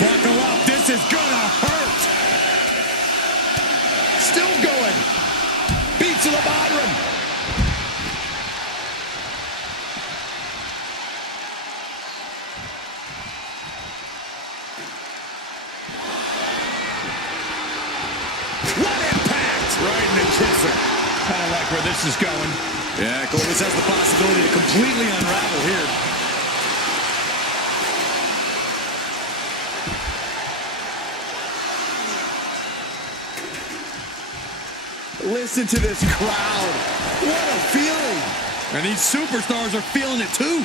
Buckle up. This is gonna hurt. Still going. Beats to the bottom. What impact! Right in the kisser. Kind of like where this is going. Yeah, Cole, this has the possibility to completely unravel here. Listen to this crowd. What a feeling. And these superstars are feeling it too.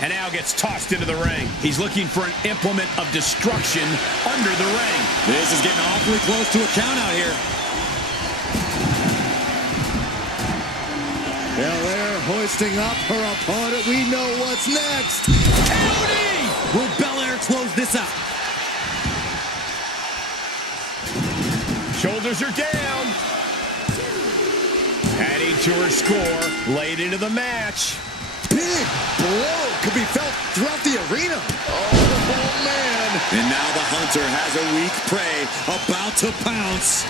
And now gets tossed into the ring. He's looking for an implement of destruction under the ring. This is getting awfully close to a count out here. Belair hoisting up her opponent. We know what's next. County! Will Belair close this out? Shoulders are down. Adding to her score. Late into the match. Big blow could be felt throughout the arena. Oh, man. And now the Hunter has a weak prey about to pounce.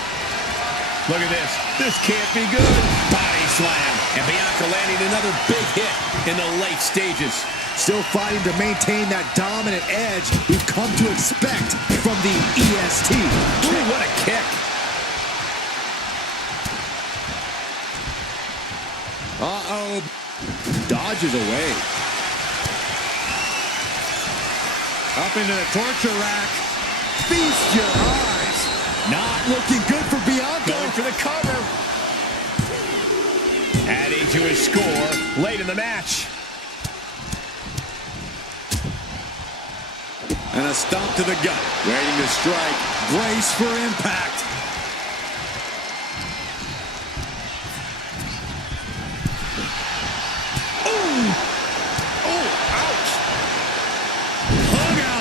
Look at this. This can't be good. Body slam. And Bianca landing another big hit in the late stages. Still fighting to maintain that dominant edge we've come to expect from the EST. Ooh, what a kick. Uh-oh. Dodges away. Up into the torture rack. Feast your eyes. Not looking good for Bianca. Going for the cover. Adding to his score late in the match. And a stomp to the gut. Waiting to strike. Brace for impact.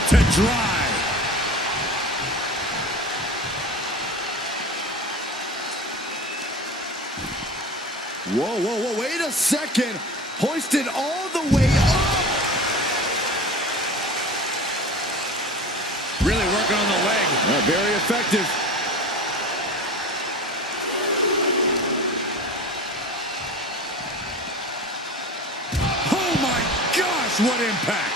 To dry. Whoa, wait a second. Hoisted all the way up. Really working on the leg. Very effective. Oh my gosh, what impact.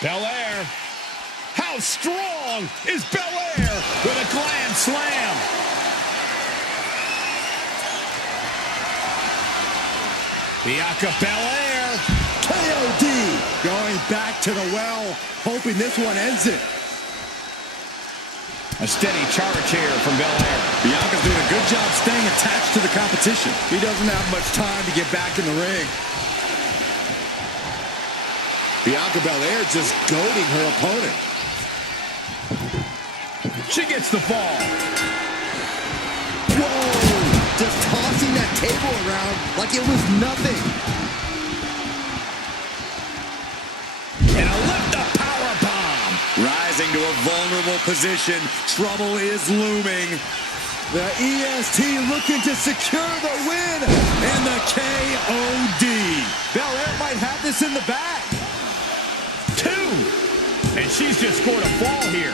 Belair. How strong is Belair with a glam slam? Bianca Belair. KOD. Going back to the well, hoping this one ends it. A steady charge here from Belair. Bianca's doing a good job staying attached to the competition. He doesn't have much time to get back in the ring. Bianca Belair just goading her opponent. She gets the fall. Whoa! Just tossing that table around like it was nothing. And a lift-up powerbomb. Rising to a vulnerable position. Trouble is looming. The EST looking to secure the win. And the KOD. Belair might have this in the bag. 2. And she's just scored a fall here.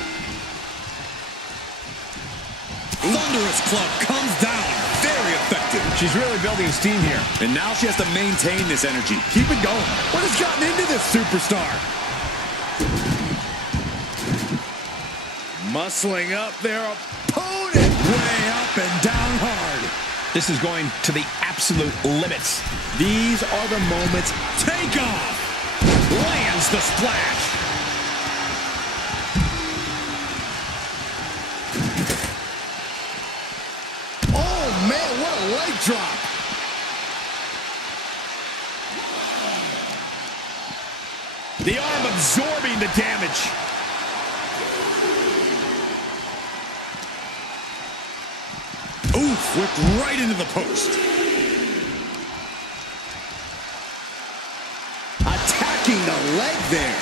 Thunderous Club comes down. Very effective. She's really building steam here. And now she has to maintain this energy. Keep it going. What has gotten into this superstar? Muscling up their opponent. Way up and down hard. This is going to the absolute limits. These are the moments. Take off. Lands the splash. Oh, man, what a leg drop. The arm absorbing the damage. Oof, whipped right into the post. Attacking the leg there.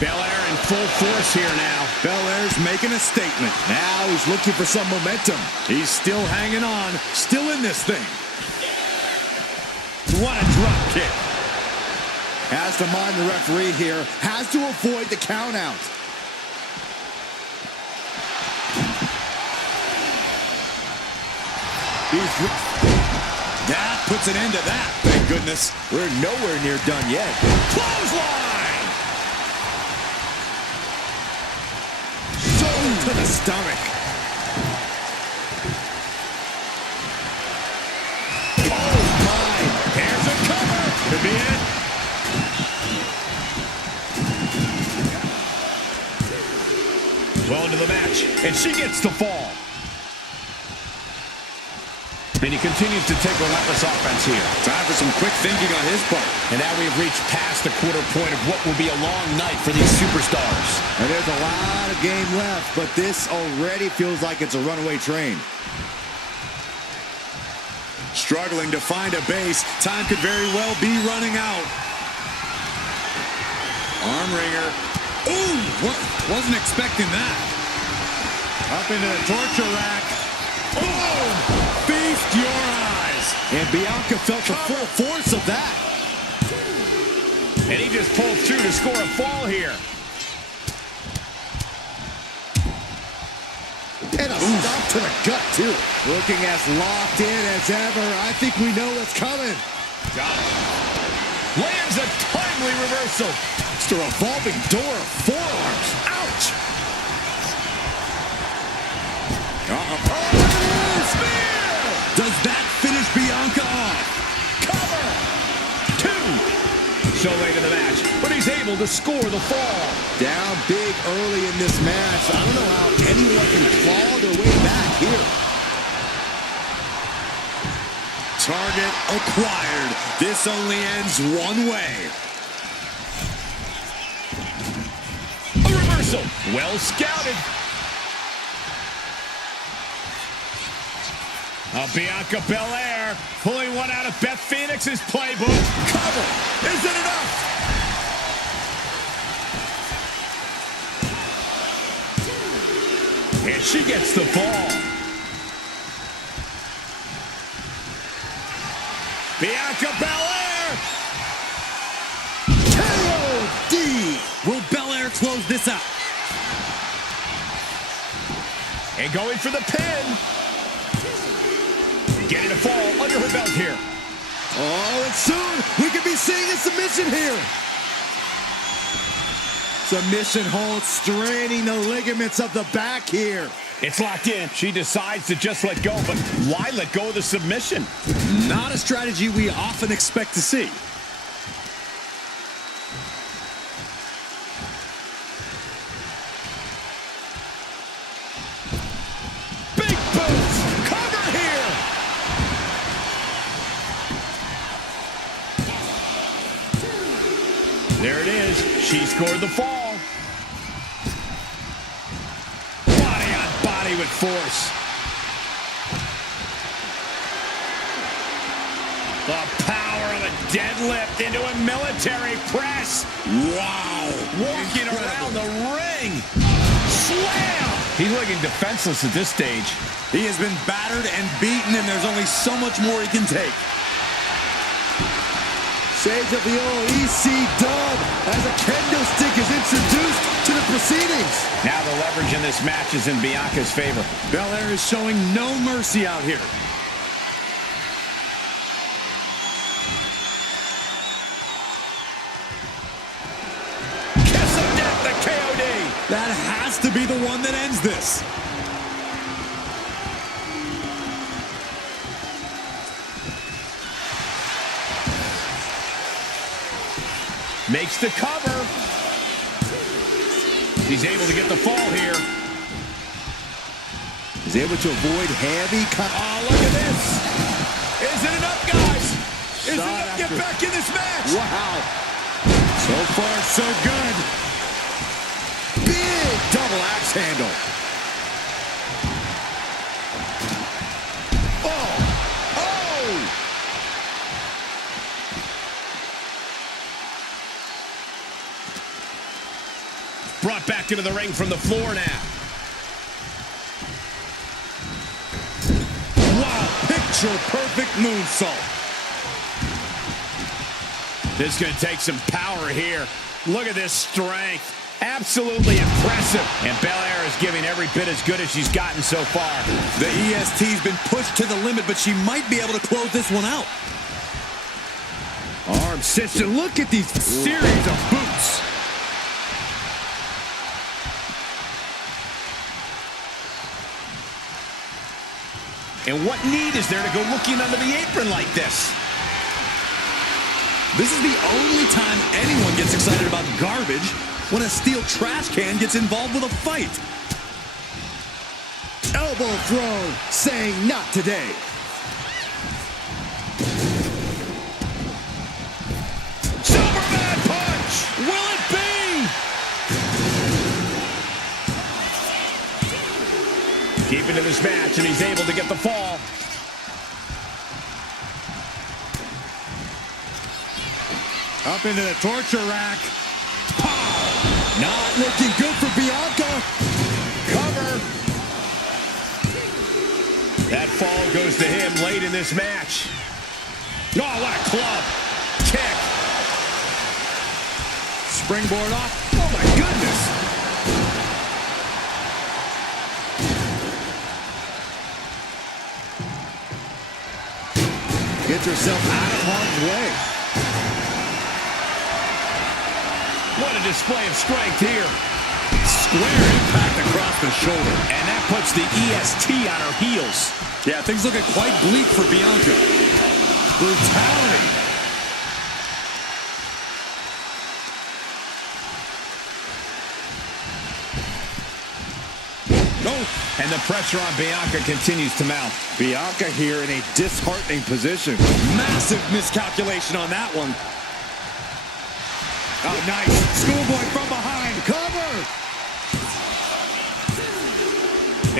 Belair in full force here now. Belair's making a statement. Now he's looking for some momentum. He's still hanging on, still in this thing. What a drop kick. Has to mind the referee here. Has to avoid the count out. That puts an end to that, thank goodness. We're nowhere near done yet. Clothesline! Shoulder to the stomach. Oh, my. Here's a cover. Could be it. Well into the match, and she gets the fall. And he continues to take relentless offense here. Time for some quick thinking on his part. And now we have reached past the quarter point of what will be a long night for these superstars. And there's a lot of game left, but this already feels like it's a runaway train. Struggling to find a base. Time could very well be running out. Arm wringer. Ooh, wasn't expecting that. Up into the torture rack. Oh! Feast your eyes. And Bianca felt the full force of that. And he just pulled through to score a fall here. And a stop to the gut, too. Looking as locked in as ever. I think we know what's coming. Got it. Lands a timely reversal. It's a revolving door of forearms. Ouch! Spear! Does that finish Bianca off? Cover! 2. So late in the match, but he's able to score the fall. Down big early in this match. I don't know how anyone can claw their way back here. Target acquired. This only ends one way. A reversal. Well scouted. Bianca Belair pulling one out of Beth Phoenix's playbook. Cover. Is it enough? And she gets the fall. Bianca Belair. KOD. Will Belair close this out? And going for the pin. Getting a fall under her belt here. Oh, and soon we could be seeing a submission here. Submission hold, straining the ligaments of the back here. It's locked in. She decides to just let go, but why let go of the submission? Not a strategy we often expect to see. Big boots! Cover here! There it is. She scored the fall. Body on body with force. The power of a deadlift into a military press. Wow. Walking around the ring. Slam! He's looking defenseless at this stage. He has been battered and beaten, and there's only so much more he can take. Shades of the old EC dub as a kendo stick is introduced to the proceedings. Now the leverage in this match is in Bianca's favor. Belair is showing no mercy out here. Kiss of death, the KOD. That has to be the one that ends this. Makes the cover. He's able to get the fall here. He's able to avoid heavy Oh, look at this. Is it enough, guys? Is it enough? get back in this match. Wow. So far, so good. Big double axe handle. Brought back into the ring from the floor now. Wow, picture-perfect moonsault. This is going to take some power here. Look at this strength. Absolutely impressive. And Belair is giving every bit as good as she's gotten so far. The EST's been pushed to the limit, but she might be able to close this one out. Arm sister, look at these series of boots. And what need is there to go looking under the apron like this? This is the only time anyone gets excited about garbage, when a steel trash can gets involved with a fight. Elbow thrown, saying not today. Superman punch! Will it be? Deep into this match, and he's able to get the fall. Up into the torture rack. Not looking good for Bianca. Cover. That fall goes to him late in this match. Oh, what a club. Kick. Springboard off. Oh, my goodness. Gets herself out of harm's way. What a display of strength here. Square impact across the shoulder. And that puts the EST on her heels. Yeah, things looking quite bleak for Bianca. Brutality. No. And the pressure on Bianca continues to mount. Bianca here in a disheartening position. Massive miscalculation on that one. Oh, nice. Schoolboy from behind. Cover.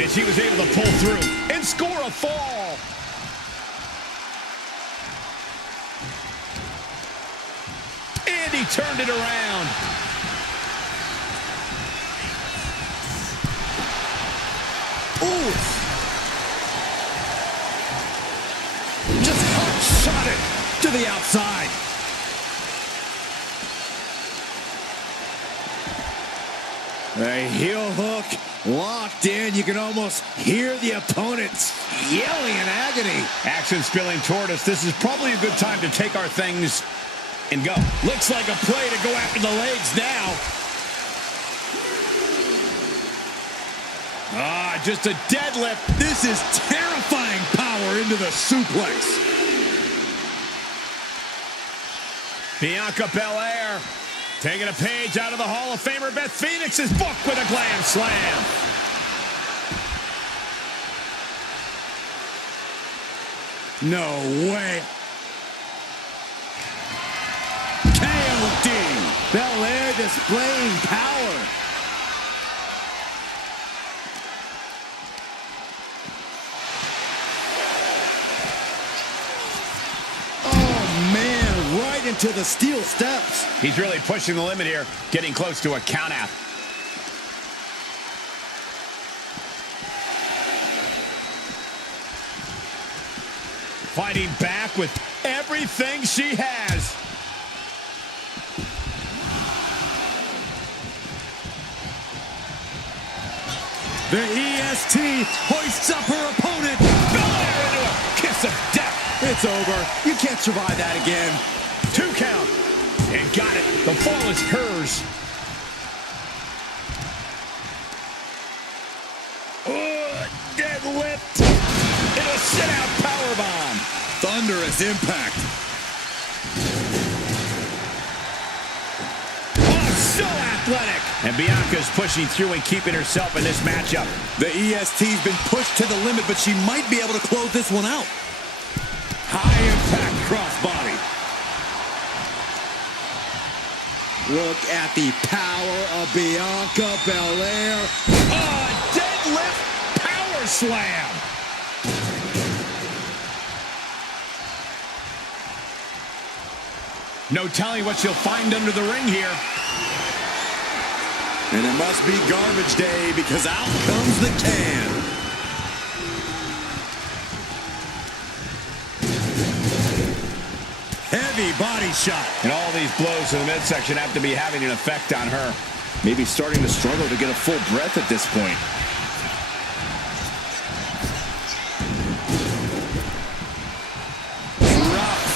And she was able to pull through and score a fall. And he turned it around. Ooh. Just hot shot it to the outside. A heel hook locked in. You can almost hear the opponents yelling in agony. Action spilling toward us. This is probably a good time to take our things and go. Looks like a play to go after the legs now. Ah, just a deadlift. This is terrifying power into the suplex. Bianca Belair taking a page out of the Hall of Famer Beth Phoenix's book with a glam slam. No way. KOD. Belair displaying power. Into the steel steps. He's really pushing the limit here, getting close to a count out. Fighting back with everything she has. The EST hoists up her opponent. Belair into a kiss of death. It's over. You can't survive that again. 2 count. And got it. The fall is hers. Deadlift. Into a sit-out powerbomb. Thunderous impact. Oh, so athletic. And Bianca's pushing through and keeping herself in this matchup. The EST's been pushed to the limit, but she might be able to close this one out. High impact crossbody. Look at the power of Bianca Belair. Deadlift power slam. No telling what she'll find under the ring here. And it must be garbage day because out comes the can. Heavy body shot. And all these blows to the midsection have to be having an effect on her. Maybe starting to struggle to get a full breath at this point.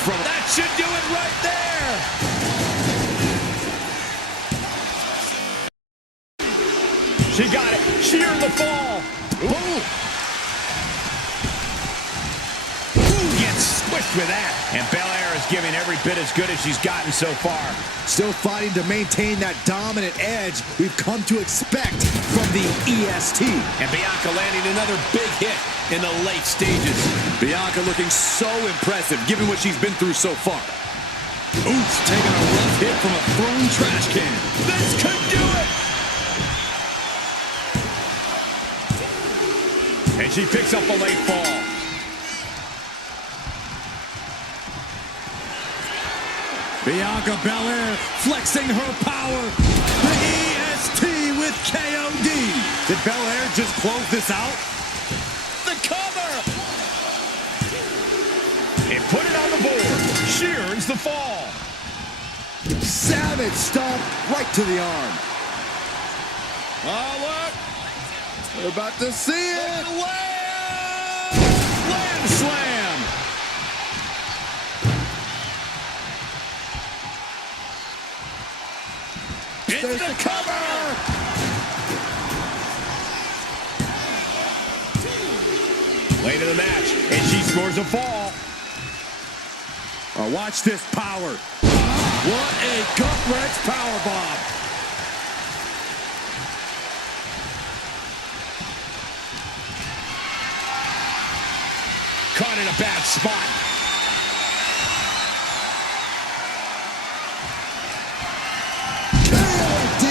That should do it right there. She got it. She earned the fall. Ooh. Gets squished with that. And Belair is giving every bit as good as she's gotten so far. Still fighting to maintain that dominant edge we've come to expect from the EST. And Bianca landing another big hit in the late stages. Bianca looking so impressive given what she's been through so far. Oops, taking a rough hit from a thrown trash can. This could do it. And she picks up a late fall. Bianca Belair flexing her power. The EST with KOD. Did Belair just close this out? The cover. And put it on the board. She earns the fall. Savage stomp right to the arm. Oh, look. We're about to see it. Land slam. It's the cover. Late in the match, and she scores a fall. Oh, watch this power. What a gut-wrench powerbomb. Caught in a bad spot. KOD.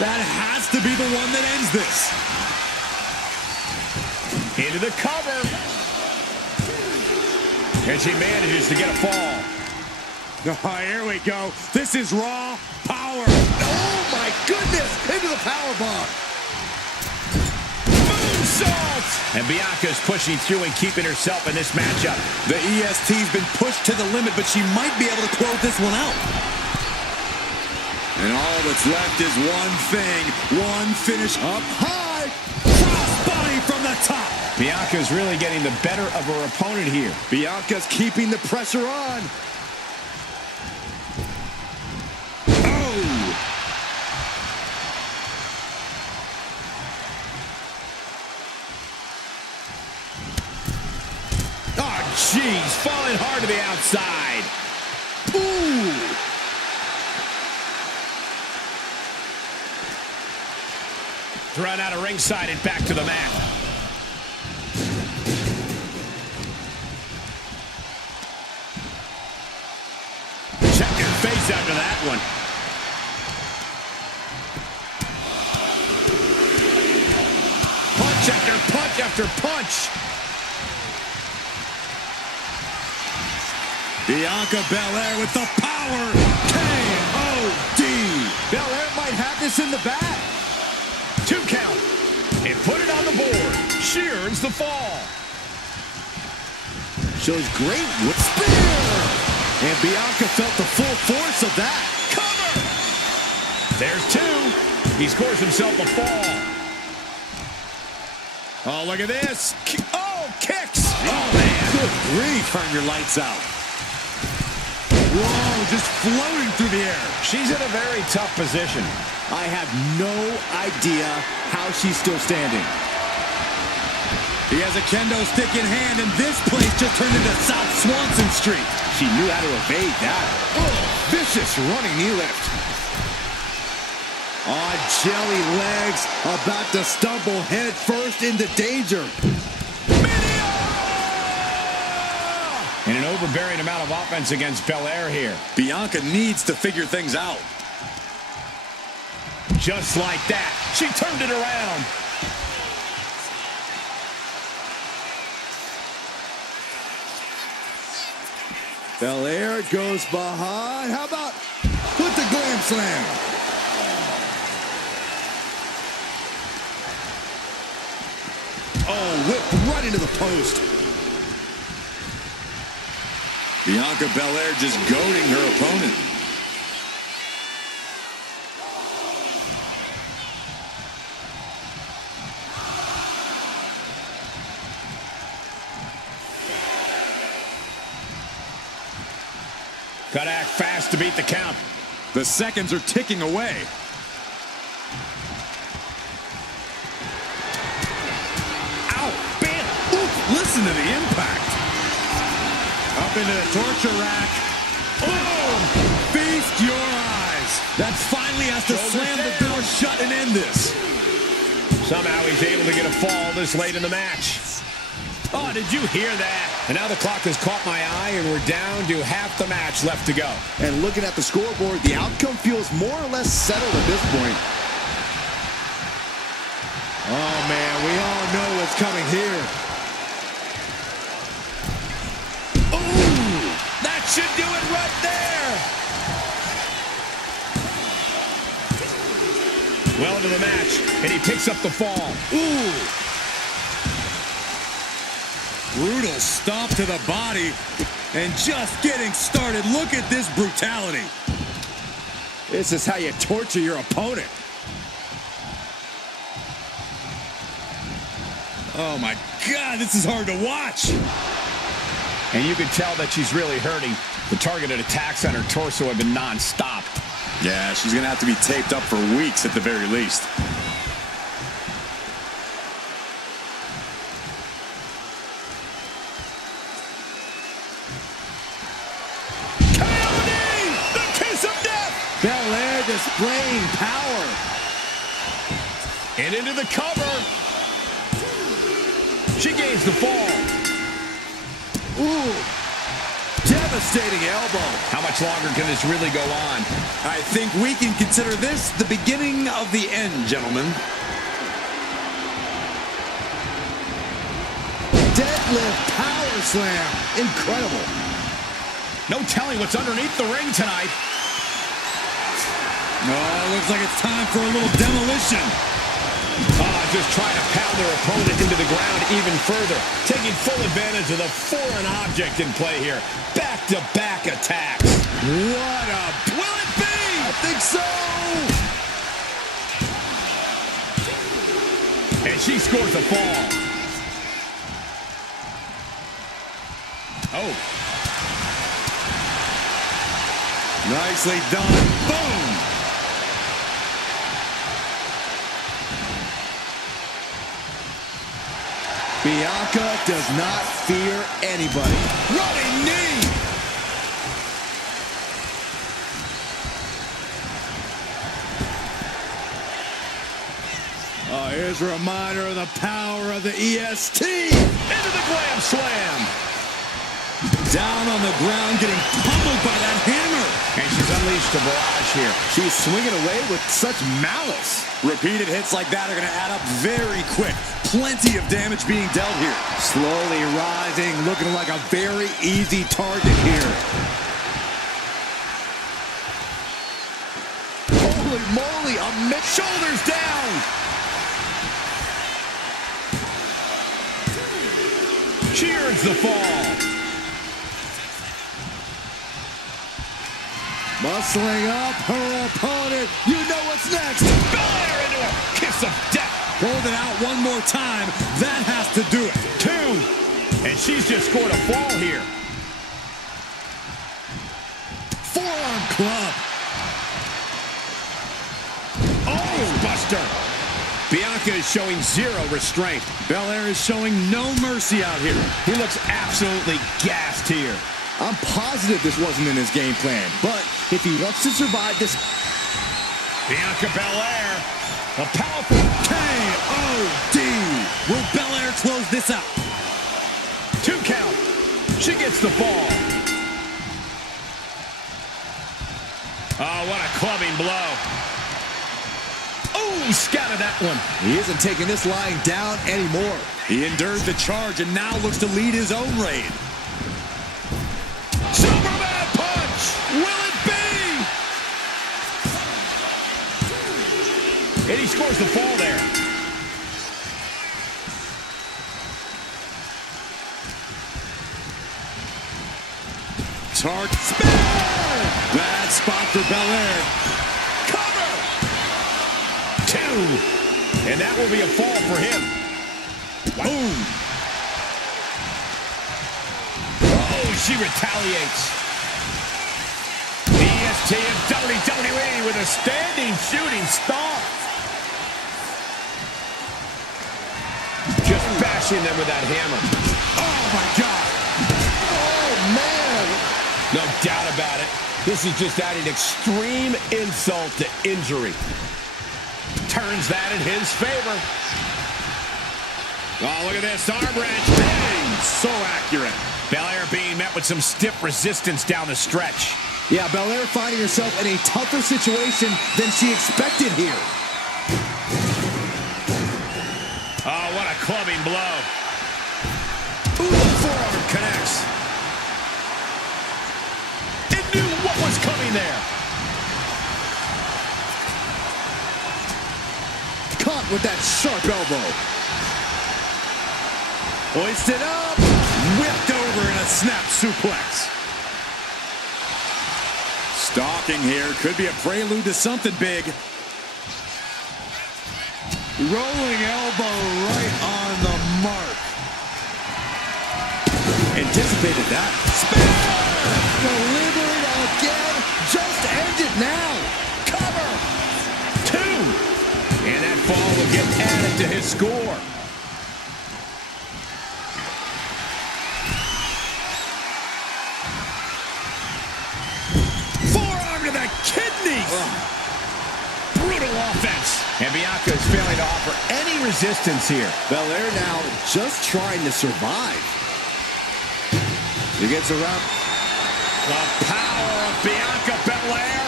That has to be the one that ends this. Into the cover. And she manages to get a fall. Oh, here we go. This is raw power. Oh my goodness! Into the powerbomb. Moonsault! And Bianca's pushing through and keeping herself in this matchup. The EST's been pushed to the limit, but she might be able to close this one out. And all that's left is one thing. One finish up high. Crossbody from the top. Bianca's really getting the better of her opponent here. Bianca's keeping the pressure on. Jeez, falling hard to the outside. Ooh. Thrown out of ringside and back to the mat. Check your face after that one. Punch after punch after punch. Bianca Belair with the power. KOD. Belair might have this in the bag. 2 count. And put it on the board. She earns the fall. Shows great with spear. And Bianca felt the full force of that. Cover. There's 2. He scores himself a fall. Oh, look at this. Oh, kicks. Oh, man. Good grief. Turn your lights out. Whoa, just floating through the air. She's in a very tough position. I have no idea how she's still standing. He has a kendo stick in hand, and this place just turned into South Swanson Street. She knew how to evade that. Oh, vicious running knee lift. On jelly legs, about to stumble head first into danger. And an overbearing amount of offense against Belair here. Bianca needs to figure things out. Just like that, she turned it around. Belair goes behind. How about with the glam slam? Oh, whipped right into the post. Bianca Belair just goading her opponent. Gotta act fast to beat the count. The seconds are ticking away. Ow, bam. Ooh, listen to the impact. Up into the torture rack. Oh, feast your eyes. That finally has to slam the door shut and end this. Somehow he's able to get a fall this late in the match. Oh, did you hear that? And now the clock has caught my eye, and we're down to half the match left to go. And looking at the scoreboard, the outcome feels more or less settled at this point. Oh, man, we all know what's coming here. Ooh, that should do it right there. Well into the match, and he picks up the fall. Ooh. Brutal stomp to the body, and just getting started. Look at this brutality. This is how you torture your opponent. Oh my God, this is hard to watch. And you can tell that she's really hurting. The targeted attacks on her torso have been non-stop. Yeah, she's gonna have to be taped up for weeks at the very least. Belair displaying power. And into the cover. She gains the fall. Ooh. Devastating elbow. How much longer can this really go on? I think we can consider this the beginning of the end, gentlemen. Deadlift power slam. Incredible. No telling what's underneath the ring tonight. Oh, looks like it's time for a little demolition. Just trying to pound their opponent into the ground even further. Taking full advantage of the foreign object in play here. Back-to-back attacks. What a... Will it be? I think so. And she scores a fall. Oh. Nicely done. Boom. Bianca does not fear anybody. Running knee. Oh, here's a reminder of the power of the EST. Into the glam slam. Down on the ground, getting pummeled by that hammer. And she's unleashed a barrage here. She's swinging away with such malice. Repeated hits like that are going to add up very quick. Plenty of damage being dealt here. Slowly rising, looking like a very easy target here. Holy moly, shoulders down. She earns the fall. Muscling up her opponent. You know what's next. Belair into a kiss of death. Hold it out one more time. That has to do it. 2. And she's just scored a fall here. Forearm club. Oh, buster. Bianca is showing zero restraint. Belair is showing no mercy out here. He looks absolutely gassed here. I'm positive this wasn't in his game plan, but if he wants to survive this... Bianca Belair, a powerful K.O.D. Will Belair close this out? 2 count. She gets the fall. Oh, what a clubbing blow. Ooh, scattered that one. He isn't taking this lying down anymore. He endured the charge and now looks to lead his own reign. Superman punch! Will it be? And he scores the fall there. Target spear! Bad spot for Belair. Cover! 2. And that will be a fall for him. Boom! Oh, she retaliates. EST of WWE with a standing shooting star. Just bashing them with that hammer. Oh, my God! Oh, man. No doubt about it. This is just adding extreme insult to injury. Turns that in his favor. Oh, look at this. Arm wrench. Bang! So accurate. Belair being met with some stiff resistance down the stretch. Yeah, Belair finding herself in a tougher situation than she expected here. Oh, what a clubbing blow. Ooh, the forearm connects. It knew what was coming there. Caught with that sharp elbow. Hoisted up. Whipped over in a snap suplex. Stalking here. Could be a prelude to something big. Rolling elbow right on the mark. Anticipated that. Spear! Delivered again. Just end it now. Cover. 2. And that fall will get added to his score. Forearm to the kidneys. Brutal offense. And Bianca is failing to offer any resistance here. Belair now just trying to survive. He gets around. The power of Bianca Belair.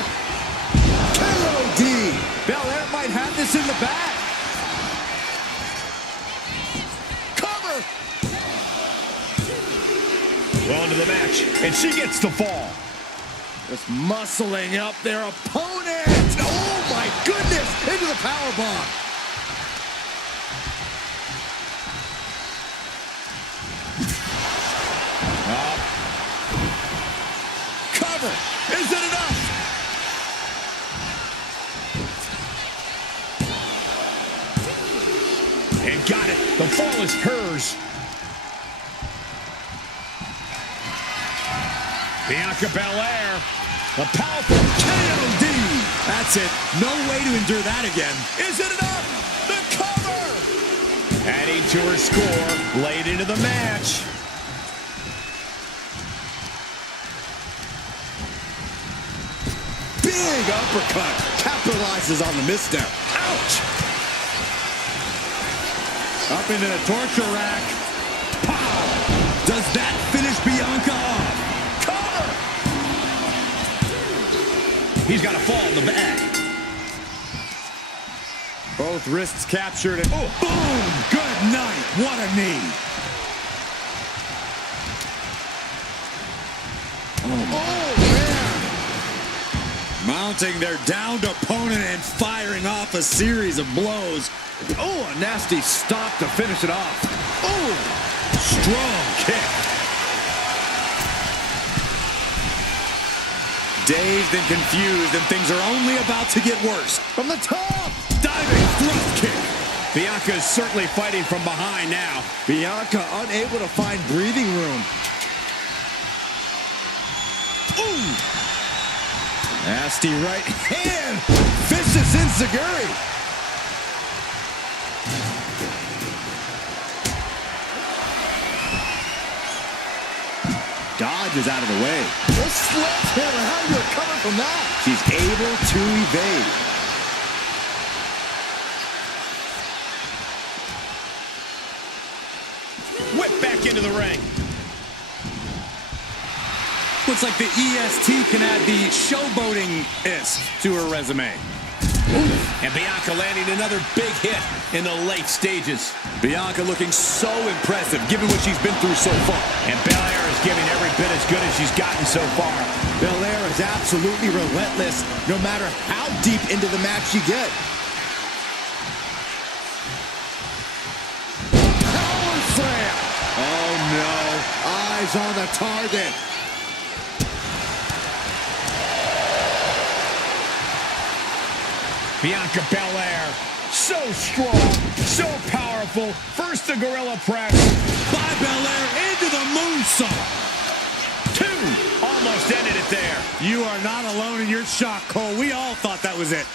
KOD. Belair might have this in the bag. Cover. Well into the match, and she gets the fall. Just muscling up their opponent. Oh my goodness! Into the powerbomb. Cover. Is it enough? And got it. The fall is hers. Bianca Belair. A powerful KOD. That's it. No way to endure that again. Is it enough? The cover. Adding to her score late into the match. Big uppercut. Capitalizes on the misstep. Ouch. Up into the torture rack. Pow! Does that finish Bianca off? He's got a fall in the bag. Both wrists captured and Oh. boom! Good night. What a knee. Oh man! Mounting their downed opponent and firing off a series of blows. Oh, a nasty stop to finish it off. Oh! Strong kick. Dazed and confused, and things are only about to get worse. From the top! Diving thrust kick. Bianca is certainly fighting from behind now. Bianca unable to find breathing room. Ooh! Nasty right hand. Vicious enziguri. Dodges out of the way. The sledgehammer. How do you recover from that? She's able to evade. Whip back into the ring. Looks like the EST can add the showboating-ist to her resume. And Bianca landing another big hit in the late stages. Bianca looking so impressive, given what she's been through so far. And Belair is giving every bit as good as she's gotten so far. Belair is absolutely relentless, no matter how deep into the match you get. Power slam! Oh no, eyes on the target. Bianca Belair, so strong, so powerful. First the gorilla press. By Belair into the moonsault. 2, almost ended it there. You are not alone in your shock, Cole. We all thought that was it.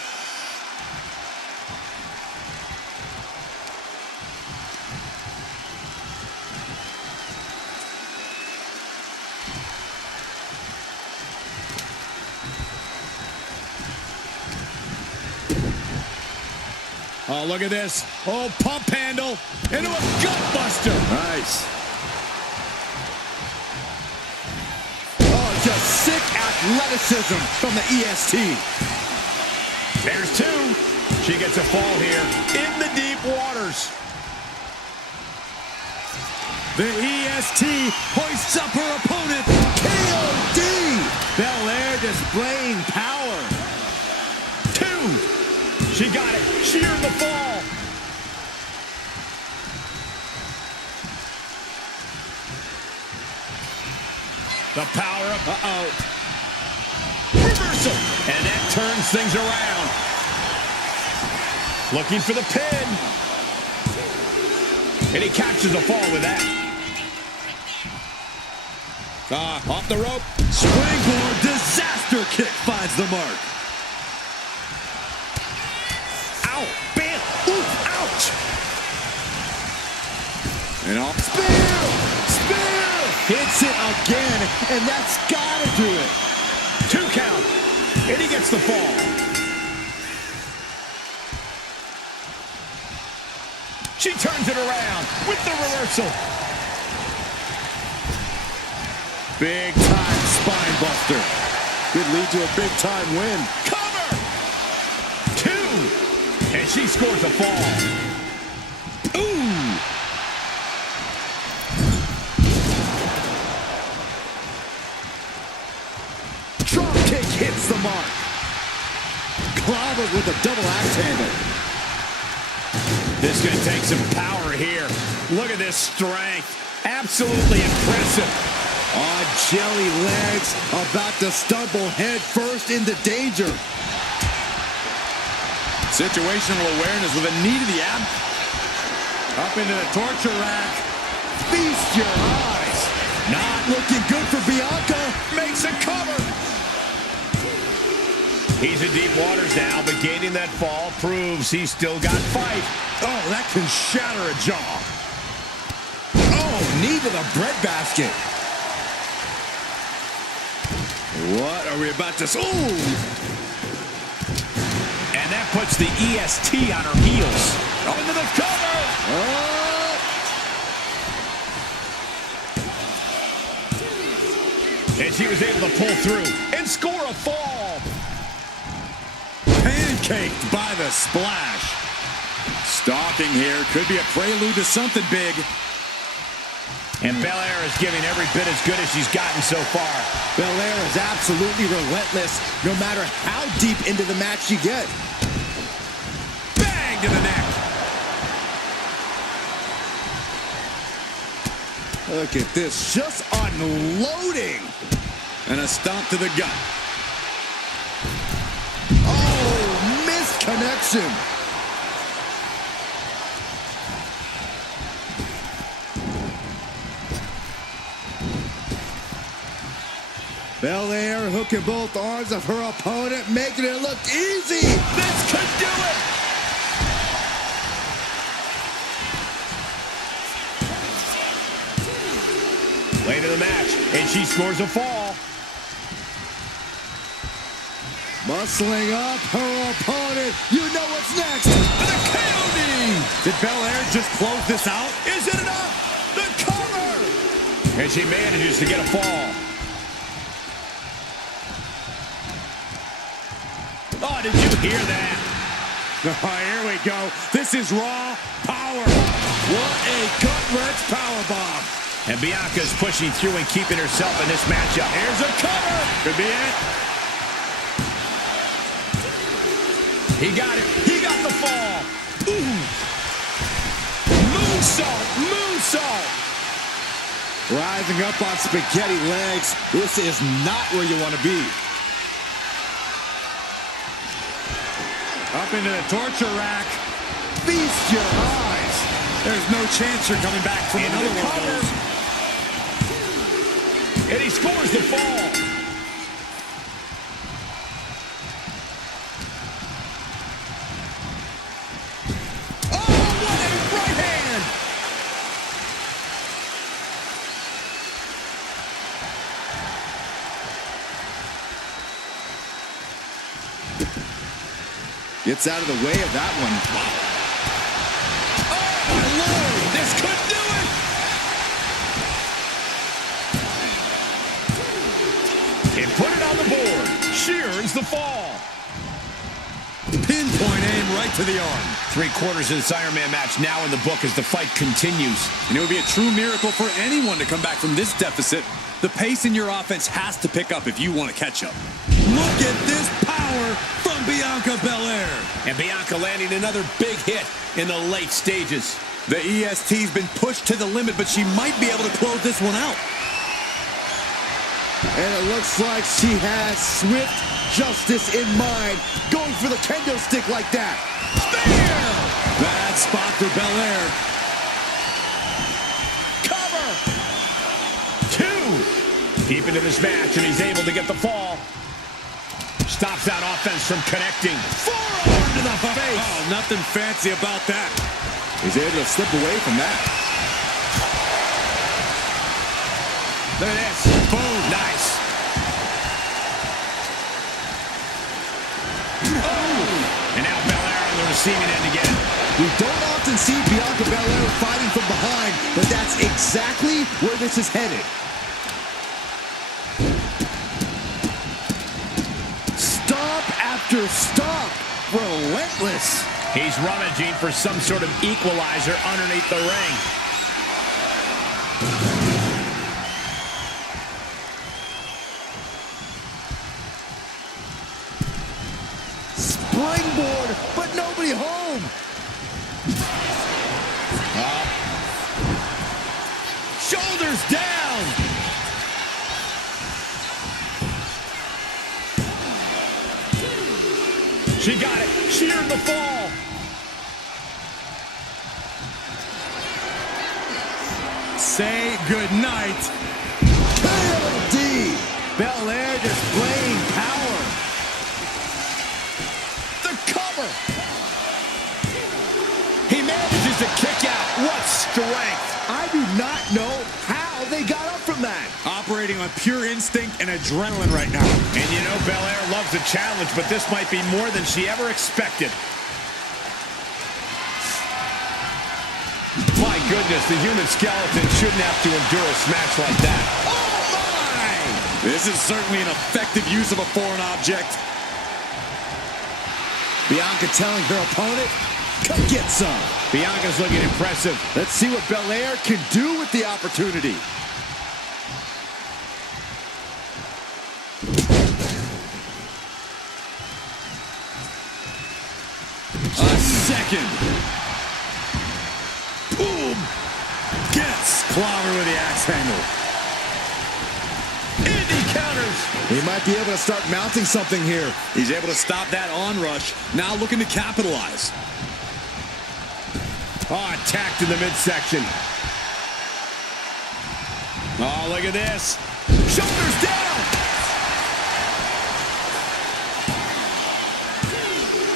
Oh, look at this. Oh, pump handle into a gut buster. Nice. Oh, just sick athleticism from the EST. There's 2. She gets a fall here in the deep waters. The EST hoists up her opponent. KOD! Belair displaying power. 2. She got it. Sheer the fall. The power up. Uh-oh. Reversal. And that turns things around. Looking for the pin. And he captures the fall with that. Off the rope. Springboard disaster kick finds the mark. Ow. Bam. Ooh. Ouch. And off. Spear! Spear! Hits it again, and that's gotta do it. 2 count. And he gets the fall. She turns it around with the reversal. Big time spine buster. Could lead to a big time win. Cover. 2. And she scores a fall. Ooh. Drop kick hits the mark. Clobbered with a double axe handle. This is going to take some power here. Look at this strength. Absolutely impressive. On jelly legs, about to stumble head first into danger. Situational awareness with a knee to the ab. Up into the torture rack. Feast your eyes. Not looking good for Bianca. Makes a cover. He's in deep waters now, but gaining that fall proves he's still got fight. Oh, that can shatter a jaw. Oh, knee to the breadbasket. What are we about to... Ooh! And that puts the EST on her heels. Oh, into the cover. Oh. And she was able to pull through and score a fall. Pancaked by the splash. Stalking here could be a prelude to something big. And Belair is giving every bit as good as she's gotten so far. Belair is absolutely relentless, no matter how deep into the match you get. Bang to the neck. Look at this, just unloading. And a stomp to the gut. Oh, missed connection. Belair hooking both arms of her opponent, making it look easy. This could do it. Late in the match, and she scores a fall. Muscling up her opponent. You know what's next. The KOD. Did Belair just close this out? Is it enough? The cover. And she manages to get a fall. Oh, did you hear that? Here we go. This is raw power. What a gut-wrench powerbomb. And Bianca's pushing through and keeping herself in this matchup. Here's a cover. Could be it. He got it. He got the fall. Ooh. Moonsault. Moonsault. Rising up on spaghetti legs. This is not where you want to be. Up into the torture rack. Feast your eyes. There's no chance you're coming back from another one of those. And he scores the fall. Oh, what a right hand! Gets out of the way of that one. Oh, my Lord! This could do it! And put it on the board. She earns the fall. Pinpoint aim right to the arm. 3/4 of this Iron Man match now in the book as the fight continues. And it would be a true miracle for anyone to come back from this deficit. The pace in your offense has to pick up if you want to catch up. Look at this power from Bianca Belair. And Bianca landing another big hit in the late stages. The EST's been pushed to the limit, but she might be able to close this one out. And it looks like she has swift justice in mind, going for the kendo stick like that. Bam! Bad spot for Belair. Cover! 2. Deep into this match, and he's able to get the fall. Stops that offense from connecting. Forearm to the face. Oh, nothing fancy about that. He's able to slip away from that. Look at this. Boom. Nice. Oh! And now Belair on the receiving end again. We don't often see Bianca Belair fighting from behind, but that's exactly where this is headed. Stomp after stomp. Relentless. He's rummaging for some sort of equalizer underneath the ring. Springboard, but nobody home. Shoulders down. She got it. She earned the fall. Say goodnight. KOD. Belair displaying power. The cover. He manages to kick out. What strength. I do not know how they got up from that. Operating on pure instinct and adrenaline right now. And you know Belair loves a challenge, but this might be more than she ever expected. My goodness, the human skeleton shouldn't have to endure a smash like that. Oh, my! This is certainly an effective use of a foreign object. Bianca telling her opponent, come get some. Bianca's looking impressive. Let's see what Belair can do with the opportunity. A second. Boom. Gets clobbered with the axe handle. And he counters. He might be able to start mounting something here. He's able to stop that onrush. Now looking to capitalize. Oh, attacked in the midsection. Oh, look at this. Shoulders down.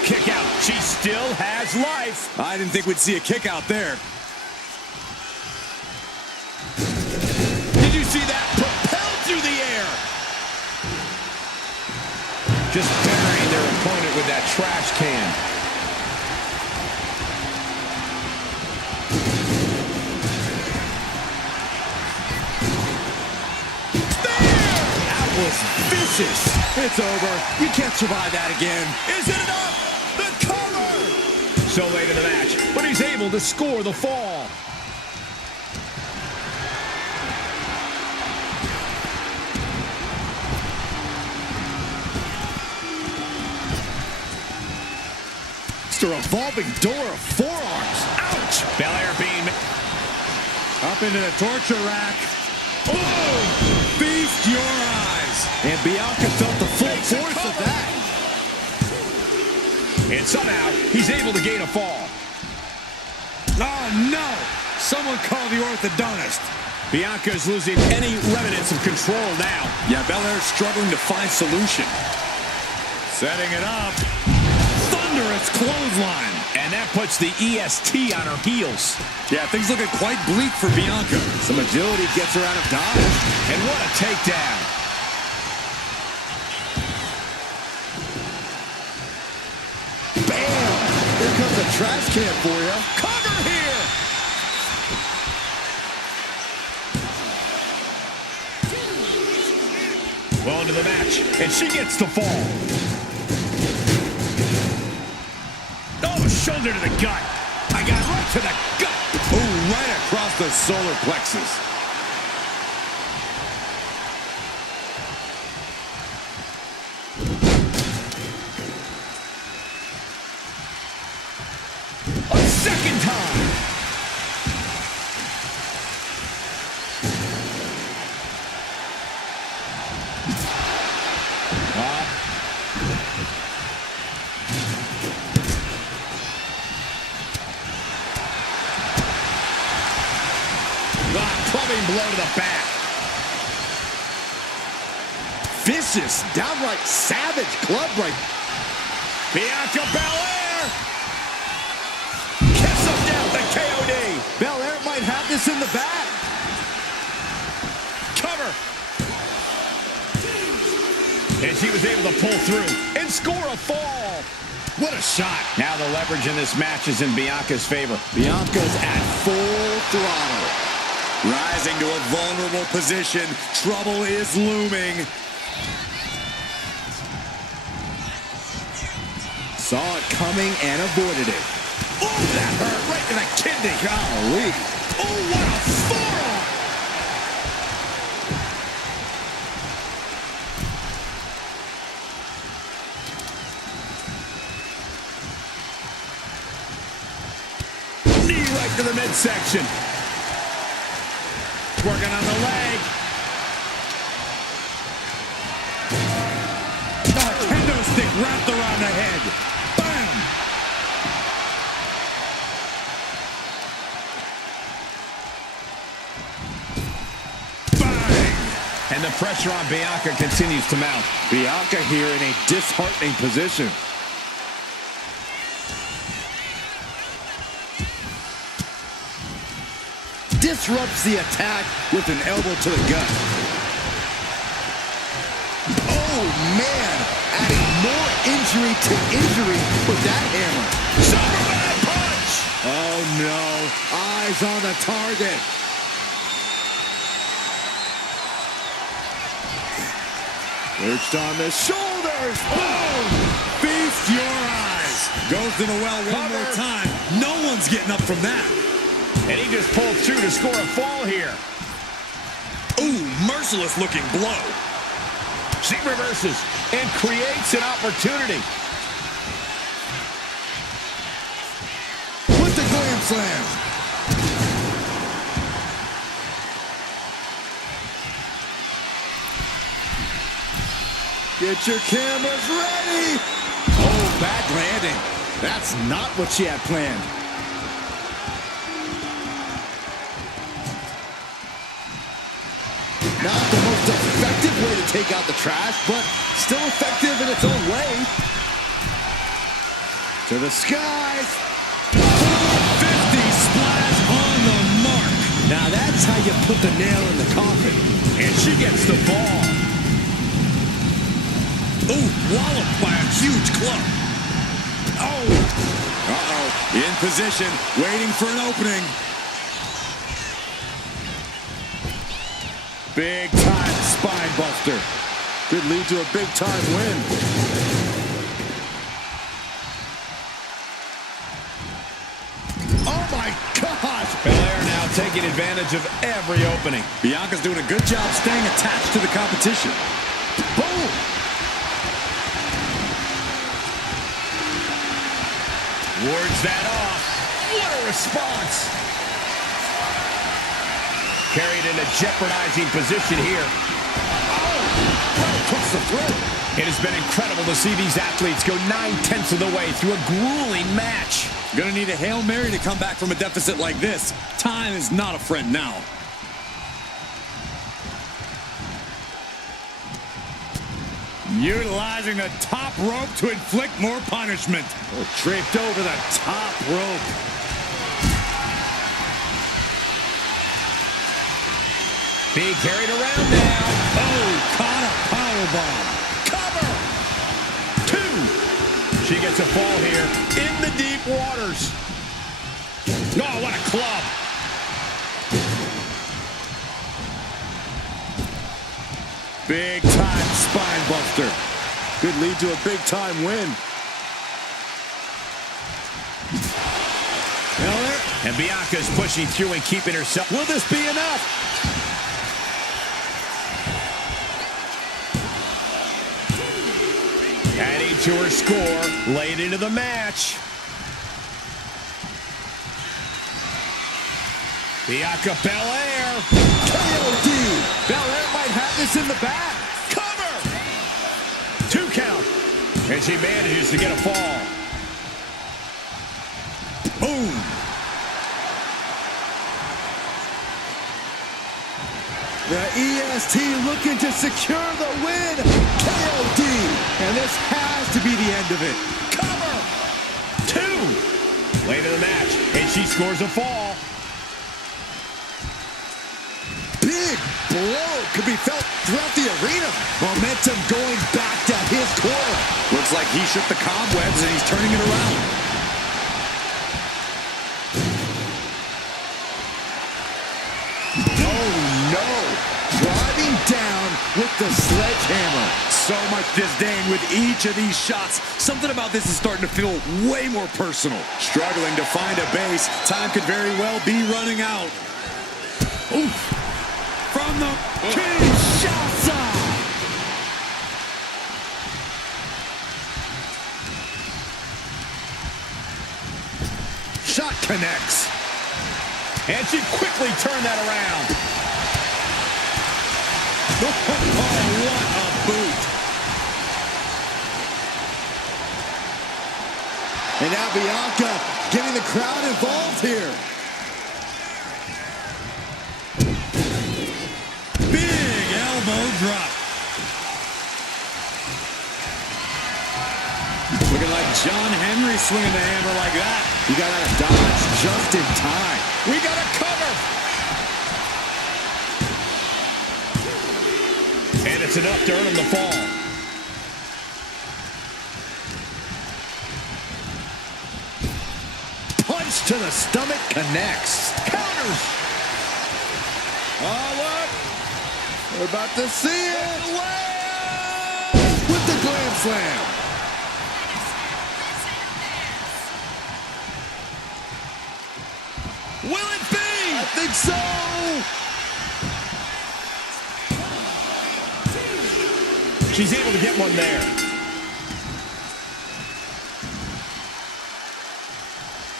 Kick out. She still has life. I didn't think we'd see a kick out there. Did you see that? Propelled through the air. Just burying their opponent with that trash can. That was vicious. It's over. You can't survive that again. Is it enough? The cover! so late in the match, but he's able to score the fall. It's a revolving door of forearms. Ouch! Belair being... Up into the torture rack. Oh! Feast your eyes. And Bianca felt the full force of that. And somehow, he's able to gain a fall. Oh, no! Someone call the orthodontist. Bianca's losing any remnants of control now. Yeah, Belair's struggling to find solution. Setting it up. Thunderous clothesline. And that puts the EST on her heels. Yeah, things looking quite bleak for Bianca. Some agility gets her out of dodge. And what a takedown. Bam! Here comes a trash can for you. Cover here! Well into the match, and she gets the fall. Oh, shoulder to the gut. I got right to the gut. Oh, right across the solar plexus. A second time. Clubbing blow to the back. Vicious, downright savage club right. Bianca Belair. Kiss him down the KOD. Belair might have this in the bag. Cover. And she was able to pull through and score a fall. What a shot. Now the leverage in this match is in Bianca's favor. Bianca's at full throttle. Rising to a vulnerable position. Trouble is looming. Saw it coming and avoided it. Oh, that hurt right in the kidney. Golly. Oh, what a forearm. Knee right to the midsection. Working on the leg. Oh, kendo stick wrapped around the head. Bam! Bang! And the pressure on Bianca continues to mount. Bianca here in a disheartening position. Disrupts the attack with an elbow to the gut. Oh, man. Adding more injury to injury with that hammer. Superman punch! Oh, no. Eyes on the target. Perched on the shoulders. Boom! Feast your eyes. Goes to the well one more time. No one's getting up from that. And he just pulled through to score a fall here. Ooh, merciless looking blow. She reverses and creates an opportunity. With the glam slam. Get your cameras ready. Oh, bad landing. That's not what she had planned. Not the most effective way to take out the trash, but still effective in its own way. To the skies. 50 splash on the mark. Now that's how you put the nail in the coffin. And she gets the ball. Ooh, walloped by a huge club. Oh. Uh-oh. In position, waiting for an opening. Big time spine buster. Could lead to a big time win. taking advantage of every opening. Bianca's doing a good job staying attached to the competition. Boom! Wards that off. What a response. Carried in a jeopardizing position here. Puts the throat. It has been incredible to see these athletes go 9/10 of the way through a grueling match. Gonna need a Hail Mary to come back from a deficit like this. Time is not a friend now. Utilizing the top rope to inflict more punishment. Oh, draped over the top rope. Being carried around now. Oh, caught a powerbomb. Cover. 2. She gets a fall here in the deep waters. Oh, what a club. Big time spine buster. Could lead to a big time win. Miller. And Bianca's pushing through and keeping herself. Will this be enough? Adding to her score late into the match. Bianca Belair. KOD. Belair might have this in the bag. Cover. 2 count. And she manages to get a fall. Boom. The EST looking to secure the win. KOD. And this has to be the end of it. Cover. 2. Late in the match. And she scores a fall. Big blow could be felt throughout the arena. Momentum going back to his core. Looks like he shook the cobwebs and he's turning it around. Oh no. Driving down with the sledgehammer. So much disdain with each of these shots. Something about this is starting to feel way more personal. Struggling to find a base. Time could very well be running out. Oof. From the Kinshasa. Shot connects. And she quickly turned that around. Oh, what a boot. And now Bianca getting the crowd involved here. Big elbow drop. Looking like John Henry swinging the hammer like that. You got out of dodge just in time. We got a cover. And it's enough to earn him the fall. Punch to the stomach connects. Counters. Oh, look. We're about to see it. With the Glam Slam. Will it be? I think so. She's able to get one there.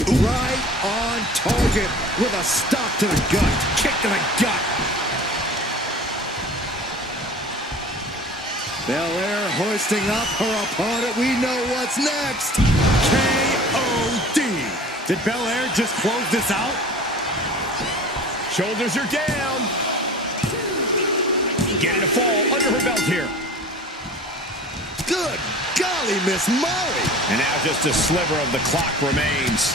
Right on target with a stop to the gut. Kick to the gut. Belair hoisting up her opponent. We know what's next. KOD. Did Belair just close this out? Shoulders are down. Getting a fall under her belt here. Good golly, Miss Molly. And now just a sliver of the clock remains.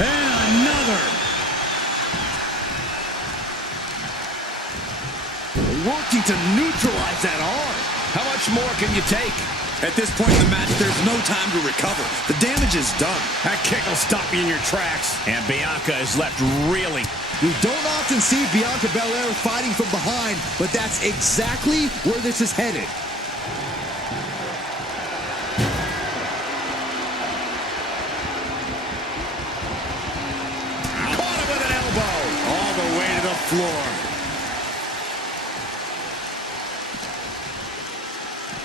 And another. Working to neutralize that arm. How much more can you take? At this point in the match, there's no time to recover. The damage is done. That kick will stop you in your tracks. And Bianca is left reeling. We don't often see Bianca Belair fighting from behind, but that's exactly where this is headed. Caught him with an elbow. floor.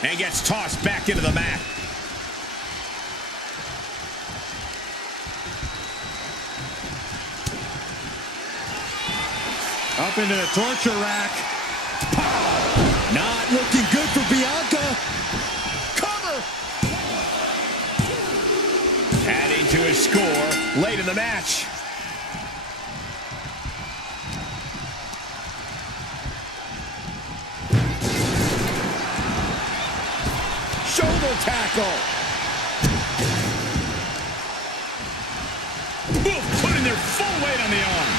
And gets tossed back into the mat. Up into the torture rack. Not looking good for Bianca. Cover! Adding to his score late in the match. Shoulder tackle. Ooh, putting their full weight on the arm.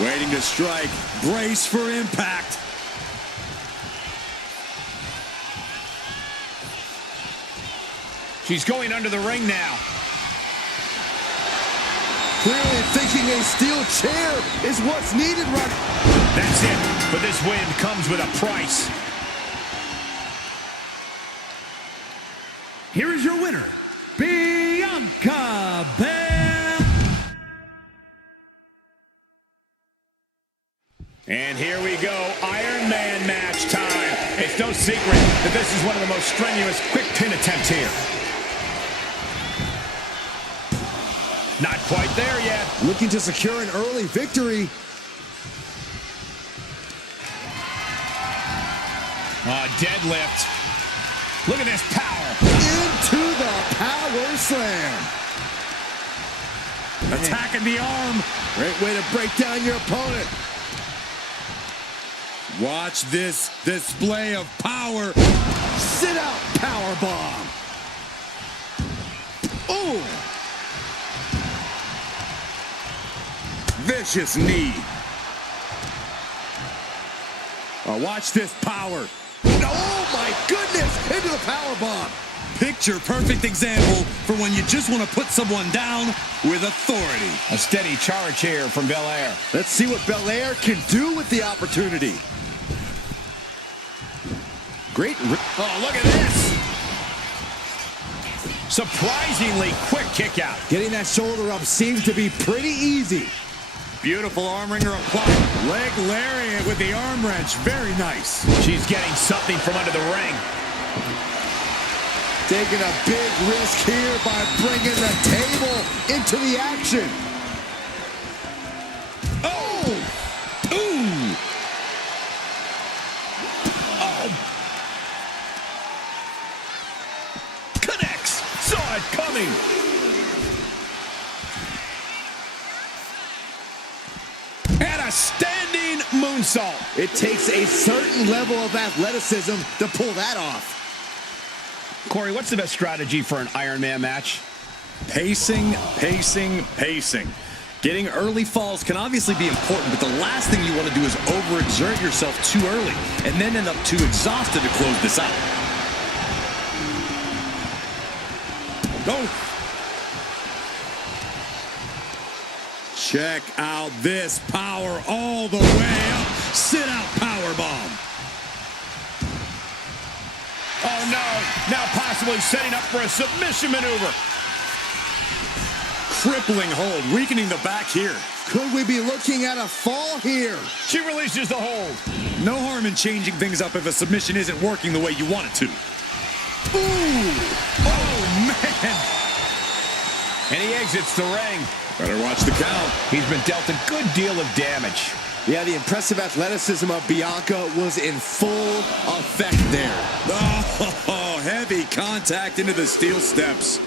Waiting to strike. Brace for impact. She's going under the ring now. Clearly thinking a steel chair is what's needed right now. That's it. But this win comes with a price. Here is your winner, Bianca Belair. And here we go, Iron Man match time. It's no secret that this is one of the most strenuous quick pin attempts here. Not quite there yet. Looking to secure an early victory. Deadlift. Look at this power. Into the power slam. Attacking the arm. Great way to break down your opponent. Watch this display of power. Sit out power bomb. Ooh. Vicious knee. Watch this power. Oh my goodness! Into the power bomb. Picture perfect example for when you just want to put someone down with authority. A steady charge here from Belair. Let's see what Belair can do with the opportunity. Great. Oh, look at this. Surprisingly quick kick out. Getting that shoulder up seems to be pretty easy. Beautiful arm wringer applied. Leg lariat with the arm wrench. Very nice. She's getting something from under the ring. Taking a big risk here by bringing the table into the action. Oh! Ooh! Oh! Connects! Saw it coming! And a standing moonsault. It takes a certain level of athleticism to pull that off. Corey, what's the best strategy for an Iron Man match? Pacing, pacing, pacing. Getting early falls can obviously be important, but the last thing you want to do is overexert yourself too early and then end up too exhausted to close this out. Oh! Check out this power all the way up. Sit out power bomb. Oh no, now possibly setting up for a submission maneuver. Crippling hold, weakening the back here. Could we be looking at a fall here? She releases the hold. No harm in changing things up if a submission isn't working the way you want it to. Ooh! Oh, man! And he exits the ring. Better watch the count. He's been dealt a good deal of damage. Yeah, the impressive athleticism of Bianca was in full effect there. Oh, heavy contact into the steel steps.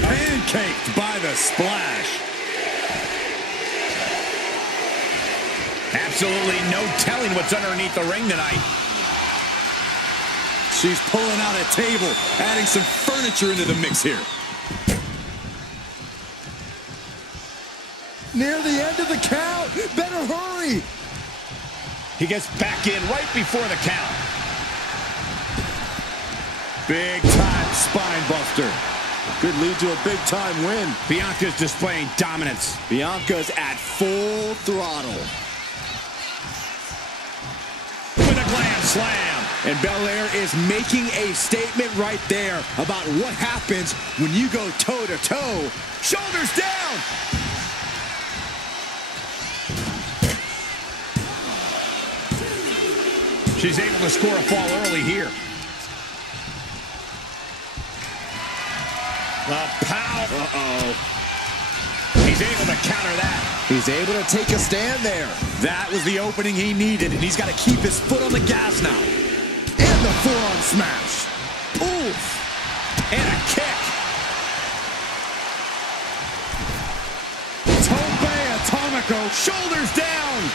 Pancaked by the splash. Absolutely no telling what's underneath the ring tonight. She's pulling out a table, adding some furniture into the mix here. Near the end of the count. Better hurry. He gets back in right before the count. Big time spine buster. Could lead to a big time win. Bianca's displaying dominance. Bianca's at full throttle. With a glam slam. And Belair is making a statement right there about what happens when you go toe-to-toe. Shoulders down. She's able to score a fall early here. The power. Uh-oh. He's able to counter that. He's able to take a stand there. That was the opening he needed, and he's got to keep his foot on the gas now. And the forearm smash. Oof. And a kick. Tope Atomico. Shoulders down.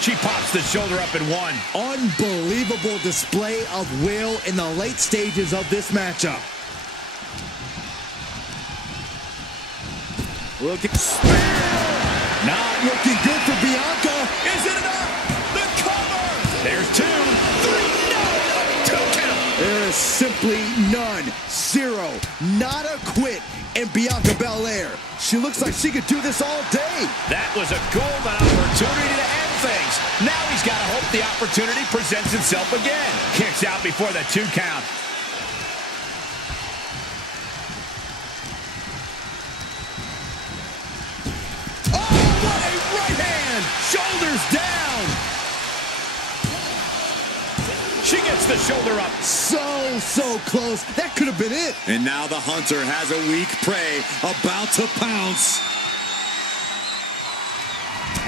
She pops the shoulder up and one. Unbelievable display of will in the late stages of this matchup. Looking Not looking good for Bianca. Is it enough? The cover. There's 2, 3, no, 2 count. There is simply none, zero, not a quit in Bianca Belair. She looks like she could do this all day. That was a golden opportunity to end things. Now he's got to hope the opportunity presents itself again. Kicks out before the 2 count. Shoulders down. She gets the shoulder up. So close. That could have been it. And now the hunter has a weak prey about to pounce.